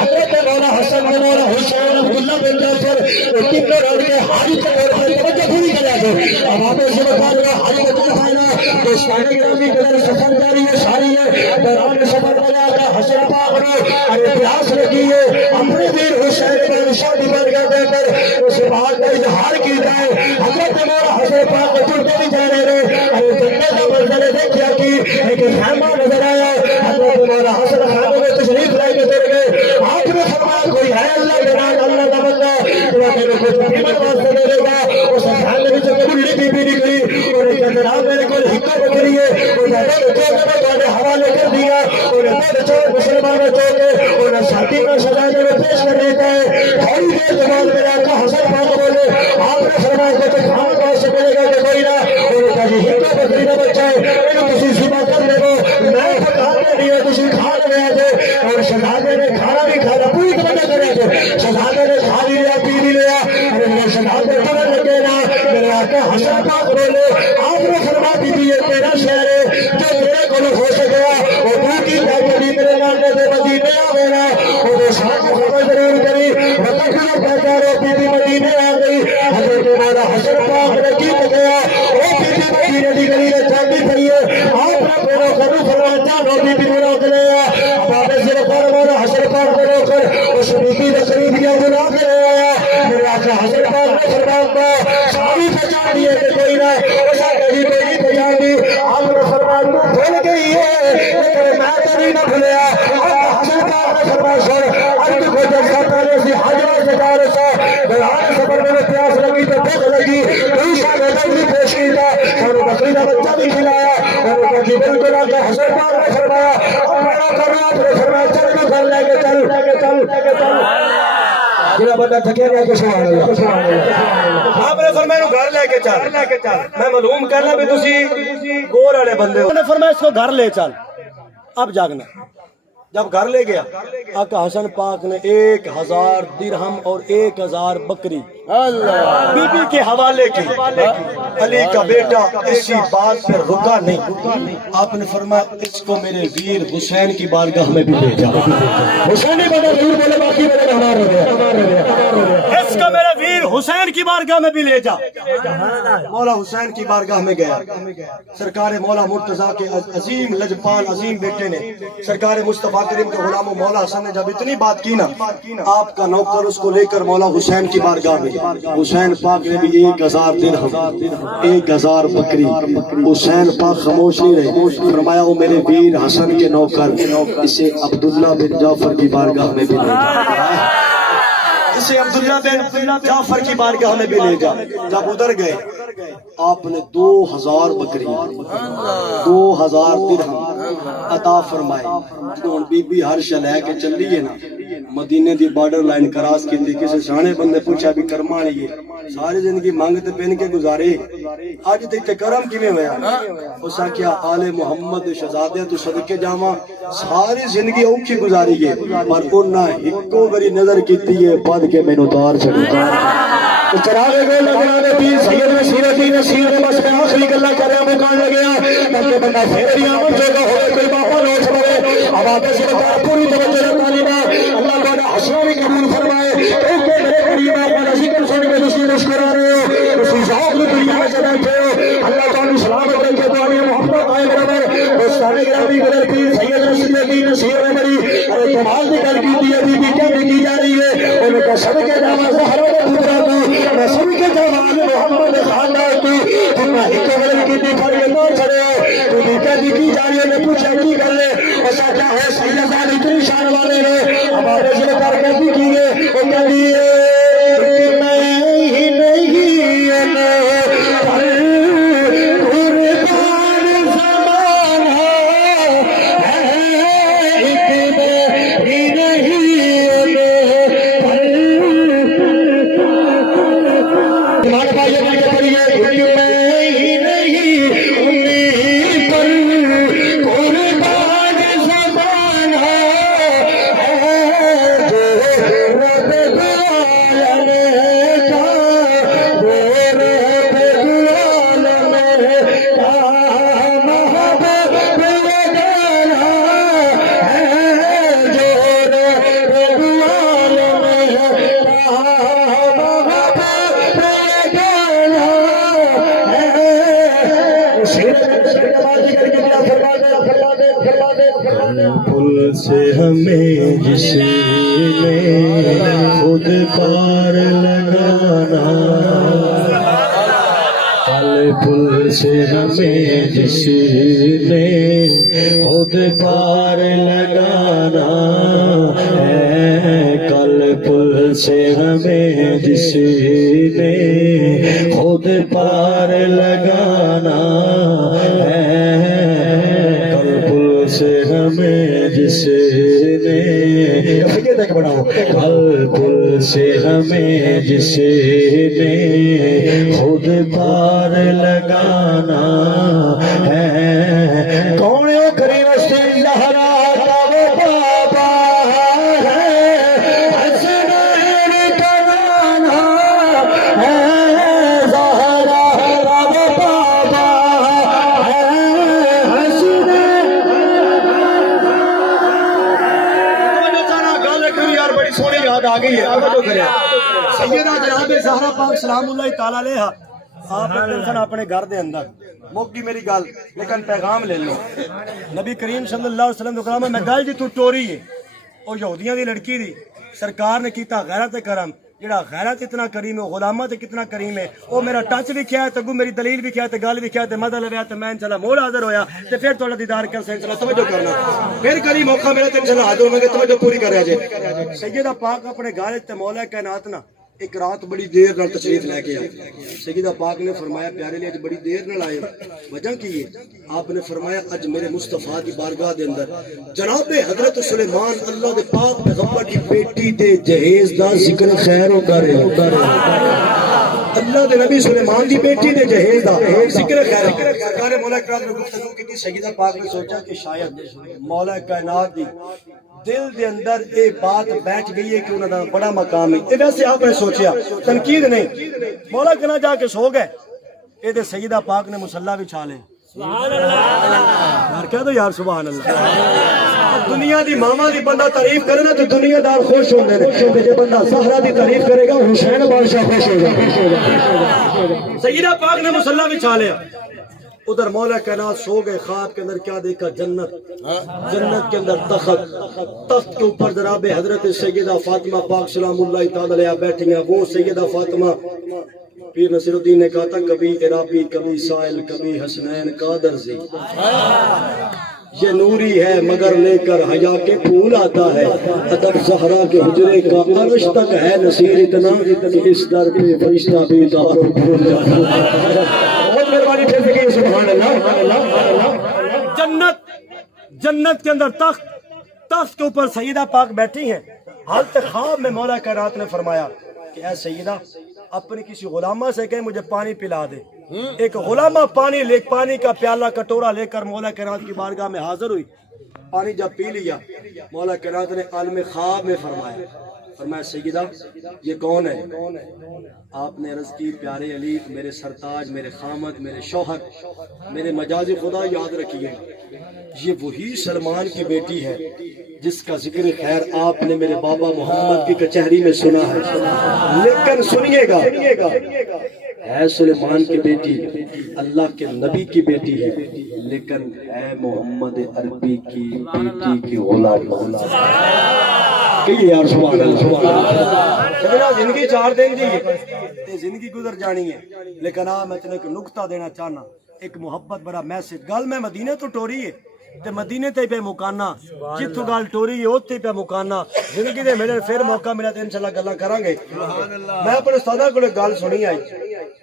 حضرت مولا حسن بن مولا حسین عبداللہ بن جعفر تینوں رل کے حاجی کے طور پر توجہ پوری کرا دو اب آپ سے بتا دوں حاجی کو دکھانا دوستان گرامی قدر سفر جاری ہے ساری ہے دوران سفر بنا کا حسن پاک نے اتہاس لگی ہے اپنے ویر حسین بن شادی بارگاہ دے کر اس بات کا اظہار کیتا ہے حضرت مولا حسن پاک کو چڑھتے بھی جانے رہے اور جنت کا منظر دیکھا کہ ایک خیمہ نظر آیا حضرت مولا حسن خانوں میں تشریف لائے کے دور گئے آپ نے فرمایا کوئی ہے اللہ کے نام اللہ کا بندہ جو میرے کو قیمت واسطے دے دے گا اس خیال میں جو بڑی بی بی نکلی اور ایک جناب میرے کو حکم بکری ہے اور میں نے چوکے میں حوالے کر دیا اور میں چوک مسلمانوں چوکے اور ساتھی کا سجانے میں پیش کر دیتا ہے تھوڑی دیر کے بعد میرا آقا حسن پاک بولے آپ نے فرمایا کہ تو کھانا واسطے ملے گا کہ کوئی نہ اور کہا جی حکم بکری کا بچہ ہے انہوں کسی صبح کر دے گا میں پکانے نہیں ہے کسی کھانے میں آجے اور شہزادے نے کھانا بھی کھانا پوری توجہ کرے تھے شہزادے نے کھا بھی لیا پی بھی لیا اور میرے شہزادے پڑھ لگے نا میرے آقا حسن پاک بولے آپ نے فرما دی تھی یہ تیرا شہر ہے جو تیرے کو ہو سکیا اور تو کی جائے کبھی میرے نانے دے مدینے آگے نا اور وہ شاہ کو خبر ضرور کری وقت کی پہچا رو بی بی مدینے آ گئی حضرت مولا حسن پاک نے کی بتایا وہ بی بی مدینے دی گلی نے چاندی پڑی ہے آپ نے میرے خبر فرما چاہو بی بی میرا گلیا اب آپ نے صرف مولا حسن پاک نے رو کر اس بی بی نے قریب کیا بلا کے لے آیا میرے آقا حسن پاک نے فرمایا ساری پہچان دیے کہ کوئی نہ ایسا کہیں کوئی پہچان دی آپ نے فرمایا تو بھول گئی ہے لیکن میں تو نہیں نہ بھولیا آقا حسن پاک نے فرمایا سر ارد کو جب سا پہلے سی حجرہ سے جا رسا بلان سفر میں پیاس لگی تو بھوک لگی دوسرا نظر بھی پیش کی تھا اور بکری کا بچہ بھی کھلایا اور کہا کہ بالکل آقا حسن پاک نے فرمایا اب میرا کرنا آپ نے فرمایا چل میں گھر لے کے چل جنہا بندہ تھکے گا کہ سبحان اللہ آپ نے فرمایا گھر لے کے چل میں معلوم کرنا بھی تسی گور والے بندے ہو نے فرمایا اس کو گھر لے چل اب جاگنا جب گھر لے گیا آقا حسن پاک نے 1000 درہم اور 1000 بکری بی بی کے حوالے کی علی کا بیٹا اسی بات پر رکا نہیں آپ نے فرمایا اس کو میرے ویر حسین کی بارگاہ میں بھی بھیجا حسینی بنا ویر بولے باقی بولے ہمارے اس کو میرے ویر حسین کی بارگاہ میں بھی لے جا مولا حسین کی بارگاہ میں گیا سرکار مولا مرتضیٰ کے عظیم لجپال عظیم بیٹے نے سرکار مصطفیٰ کریم کے غلام مولا حسن نے جب اتنی بات کی نا آپ کا نوکر اس کو لے کر مولا حسین کی بارگاہ میں حسین پاک نے بھی 1000 درہم 1000 بکری حسین پاک خاموش نہیں رہے فرمایا وہ میرے ویر حسن کے نوکر اسے عبداللہ بن جعفر کی بارگاہ میں بھی لے جا اسے عبداللہ بن جعفر کی بارگاہ میں بھی لے جا جب ادھر گئے آپ نے 2000 بکری 2000 درہم عطا فرمائے ہن بی بی ہر شے لے کے چلی ہے نا مدینے دی بارڈر لائن کراس کی تھی کسی سانے بندے پوچھا بھی کرما لیے ساری زندگی مانگتے پہن کے گزارے آج تک کرم کیویں ہویا اس کیا آل محمد شہزادے تو صدقے جاواں ساری زندگی اوکھی گزاری ہے پر انہاں اکو بری نظر کیتی ہے بعد کے مینوں تار چھڑی چراغے گئے لگانے پیر سید نصیر الدین نصیر نے بس میں آخری گلہ کر رہا مکان لگیا تاکہ بندہ پھر آمد جو گا ہوئے کوئی باپا نوٹ پڑے اب آپ سے بتا پوری توجہ تعلیمہ اللہ تعالیٰ حسنہ بھی قبول فرمائے کیونکہ میرے قریب آپ کا ذکر سن کے دوسری مسکرا رہے ہو اسی ذوق میں دنیا میں چلے تھے اللہ تعالیٰ سلامت رکھے تو علی محمد آئے برابر دوستان گرامی قدر پیر سید نصیر الدین نصیر نے بڑی ارے کمال بھی کر کی دی ابھی بھی کیا کی جا رہی ہے ان کا صدقے جامع زہروں نے پوچھا تو رسول کے جوان محمد خاندان تو تم ایک خبر کی دی پر یہ نہ چھڑے تو بھی کیا کی جا رہی ہے نے پوچھا کی کر لے ایسا کیا ہے سید زاد اتنی شان والے نے اب آپ نے کر کے کی ہے وہ کہہ دیے میں سے ہمیں جس نے خود پار لگانا، پل پل سے ہمیں جس نے خود پار لگانا ہے، کل پل سے ہمیں جس نے خود پار لگانا ہے، کل پل سے ہمیں جس نے بڑھاؤ، کل پل سے ہمیں جس نے خود پار لگانا ہے، کون کریم سے زہرا کا وہ بابا ہے، حسنین کا نانا ہے، زہرا کا وہ بابا ہے، حسنین یار بڑی سونی یاد آ گئی ہے۔ سیدہ جناب زہرا پاک سلام اللہ تعالی علیہ آپ ٹینشن اپنے گھر دے اندر موکی میری گل لیکن پیغام لے لو، نبی کریم صلی اللہ علیہ وسلم کلام میں گل جی تو ٹوری ہے او یہودیاں دی لڑکی دی، سرکار نے کیتا غیرت کرم، جڑا غیرت اتنا کریم ہے، غلامہ تے کتنا کریم ہے، او میرا ٹچ بھی کیا ہے تگو میری دلیل بھی کیا ہے تے گل بھی کیا ہے تے مدد لویا تے میں انشاءاللہ مول حاضر ہویا تے پھر تھوڑا دیدار کر سے انشاءاللہ توجہ کرنا، پھر کری موقع میرا تے انشاءاللہ حاضر ہوں گے، توجہ پوری کر رہا جے۔ سیدہ پاک اپنے گھر تے مولا کائنات نا ایک رات بڑی دیر نال تشریف لے کے آئے، سیدہ پاک نے فرمایا پیارے نے اج بڑی دیر نال آئے، وجہ کی ہے؟ آپ نے فرمایا اج میرے مصطفیٰ کی بارگاہ دے اندر جناب حضرت سلیمان اللہ دے پاک پیغمبر کی بیٹی دے جہیز دا ذکر خیر ہو کر اللہ دے نبی سلیمان دی بیٹی دے جہیز دا ذکر خیر سرکار مولا کائنات نے گفتگو کی، سیدہ پاک نے سوچا کہ شاید مولا کائنات دی دل دے اندر اے بات بیٹھ گئی ہے کہ انہوں نے بڑا مقام ہے، اے ویسے آپ نے سوچیا تنقید نہیں، مولا کنا جا کے سو گئے، اے دے سیدہ پاک نے مصلی بھی چھا لے، سبحان اللہ یار کہہ دو یار سبحان اللہ۔ دنیا دی ماما دی بندہ تعریف کرے نا تو دنیا دار خوش ہوندے نے، تے جے بندہ زہرا دی تعریف کرے گا حسین بادشاہ خوش ہو جائے۔ سیدہ پاک نے مصلی بھی چھا لیا، ادھر مولا کائنات سو گئے، خواب کے اندر کیا دیکھا؟ جنت، جنت کے اندر تخت، تخت کے اوپر جناب حضرت سیدہ فاطمہ پاک سلام اللہ تعالی علیہ بیٹھی ہیں، وہ سیدہ فاطمہ پیر نصیر الدین نے کہا تھا کبھی عرابی کبھی سائل کبھی حسنین کا درزی، یہ نوری ہے مگر لے کر حیا کے پھول آتا ہے، ادب زہرا کے حجرے کا عرش تک ہے نصیر اتنا کہ اس در پہ فرشتہ بھی دار بھول جاتا ہے۔ بہت مہربانی پھر سے سبحان اللہ۔ جنت، جنت کے اندر تخت، تخت کے اوپر سیدہ پاک بیٹھی ہیں، حالت خواب میں مولا کائنات نے فرمایا کہ اے سیدہ اپنی کسی غلامہ سے کہیں مجھے پانی پلا دے، ایک غلامہ پانی کا پیالہ کٹورا لے کر مولا کائنات کی بارگاہ میں حاضر ہوئی، پانی جب پی لیا مولا کائنات نے عالم خواب میں فرمایا سیدہ یہ کون ہے؟ آپ نے عرض کی پیارے علی میرے سرتاج، میرے خامد، میرے شوہر، میرے مجازی خدا یاد رکھیے یہ وہی سلمان کی بیٹی ہے جس کا ذکر خیر آپ نے میرے بابا محمد کی کچہری میں سنا ہے، لیکن سنیے گا ہے سلیمان کی بیٹی، اللہ کے نبی کی بیٹی ہے، لیکن ہے محمد عربی کی بیٹی کی غلام کہیے یار سبحان اللہ۔ زندگی 4 دن دی ہے، زندگی گزر جانی ہے، لیکن میں تمہیں ایک نقطہ دینا چاہنا، ایک محبت بڑا میسج، گل میں مدینے تو ٹوری ہے تے مدینے تے پہ مکانا، جتوں گل ٹوری ہے اوتھے پہ مکانا، زندگی دے میرے پھر موقع ملا تے انشاءاللہ گلاں کراں گے۔ میں اپنے استاداں کول گل سنی آئی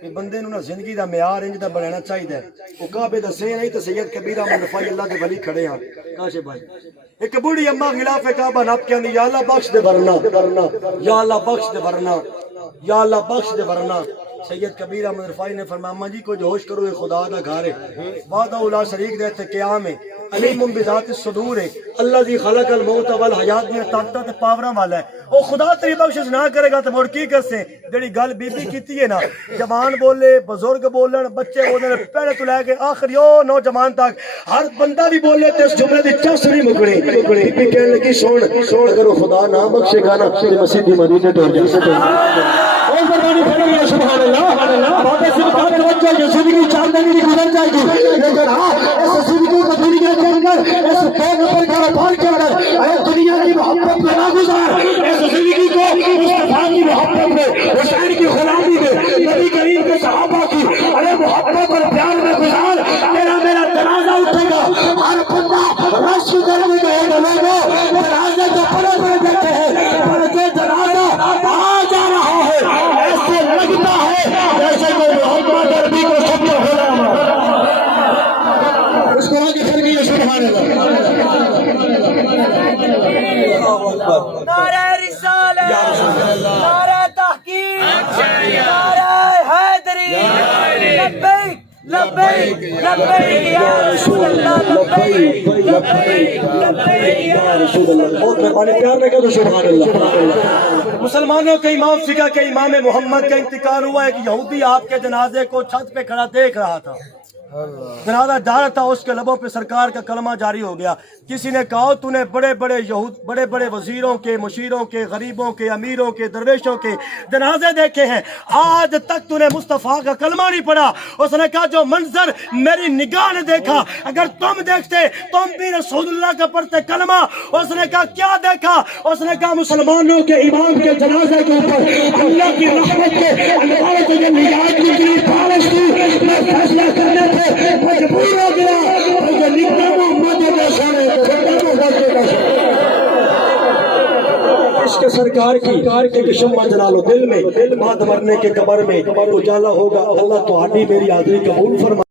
کہ بندے نوں نا زندگی دا معیار انج دا بنانا چاہیے، او کعبے دا سین نہیں تے سید کبیر احمد رفاعی اللہ دے ولی کھڑے ہیں کاشف بھائی، ایک بوڑھی اماں خلاف کعبہ نپ کے یا اللہ بخش دے ورنا، یا اللہ بخش دے ورنا، یا اللہ بخش دے ورنا۔ سید کبیر احمد رفاعی نے فرمایا اماں جی کچھ ہوش کرو، یہ خدا دا گھر ہے، وعدہ لا شریک دے تے قیام ہے، علیم بذات الصدور ہے، اللہ دی خلق الموت والحیات دی طاقت تے پاوراں والا ہے، او خدا تیری بخشش نہ کرے گا تے مڑ کی کرسے؟ جڑی گل بی بی کیتی ہے نا، جوان بولے، بزرگ بولن، بچے بولن، پہلے تو لے کے آخری او نوجوان تک ہر بندہ بھی بولے تے اس جملے دی چس نہیں مکڑی، بی بی کہنے لگی سن اگر وہ خدا نہ بخشے گا نا تے مسجد دی مدینے ٹر جائے۔ اور قربانی پھر سبحان اللہ، بابے سے بتا توجہ یہ زندگی 4 دن کی گزر جائے گی، لیکن ہاں اس زندگی کو دنیا کے اندر اس بے نمبر کاروبار کے اندر کے صحابہ کی ارے محبت اور پیار میں گزار تیرا میرا جنازہ اٹھے گا ہر بندہ رش کرنے گئے گا لوگوں جنازے کو بڑے بڑے دیکھتے ہیں پر جو جنازہ آ جا رہا ہے ایسے لگتا ہے جیسے کوئی محمد عربی کو سب کو غلام اس کو آگے پھر گئی سبحان اللہ نعرہ رسالت نعرہ تحقیق نعرہ حیدری لبیک لبیک لبیک یا رسول اللہ لبیک لبیک لبیک یا رسول اللہ بہت مہربانی پیار میں کہو سبحان اللہ مسلمانوں کے امام فقہ کے امام محمد کا انتقال ہوا ہے کہ یہودی آپ کے جنازے کو چھت پہ کھڑا دیکھ رہا تھا جنازہ جا رہا تھا اس کے لبوں پہ سرکار کا کلمہ جاری ہو گیا کسی نے کہا تو نے بڑے بڑے وزیروں کے مشیروں کے غریبوں کے امیروں کے درویشوں کے جنازے دیکھے ہیں آج تک تو نے مصطفیٰ کا کلمہ نہیں پڑھا اس نے کہا جو منظر میری نگاہ نے دیکھا اگر تم دیکھتے تم بھی رسول اللہ کا پڑھتے کلمہ اس نے کہا کیا دیکھا اس نے کہا مسلمانوں کے امام کے جنازے کے اوپر اللہ کی رحمت کے اللہ کو جو نجات کی گئی بارش تھی میں فیصلہ کرنے پہ مجبور ہو گیا مجھے نکلنا محمد کا سارے عشق سرکار کی شمع جلا لو دل میں بعد مرنے کے قبر میں اجالا ہوگا اللہ تو میری حاضری قبول فرما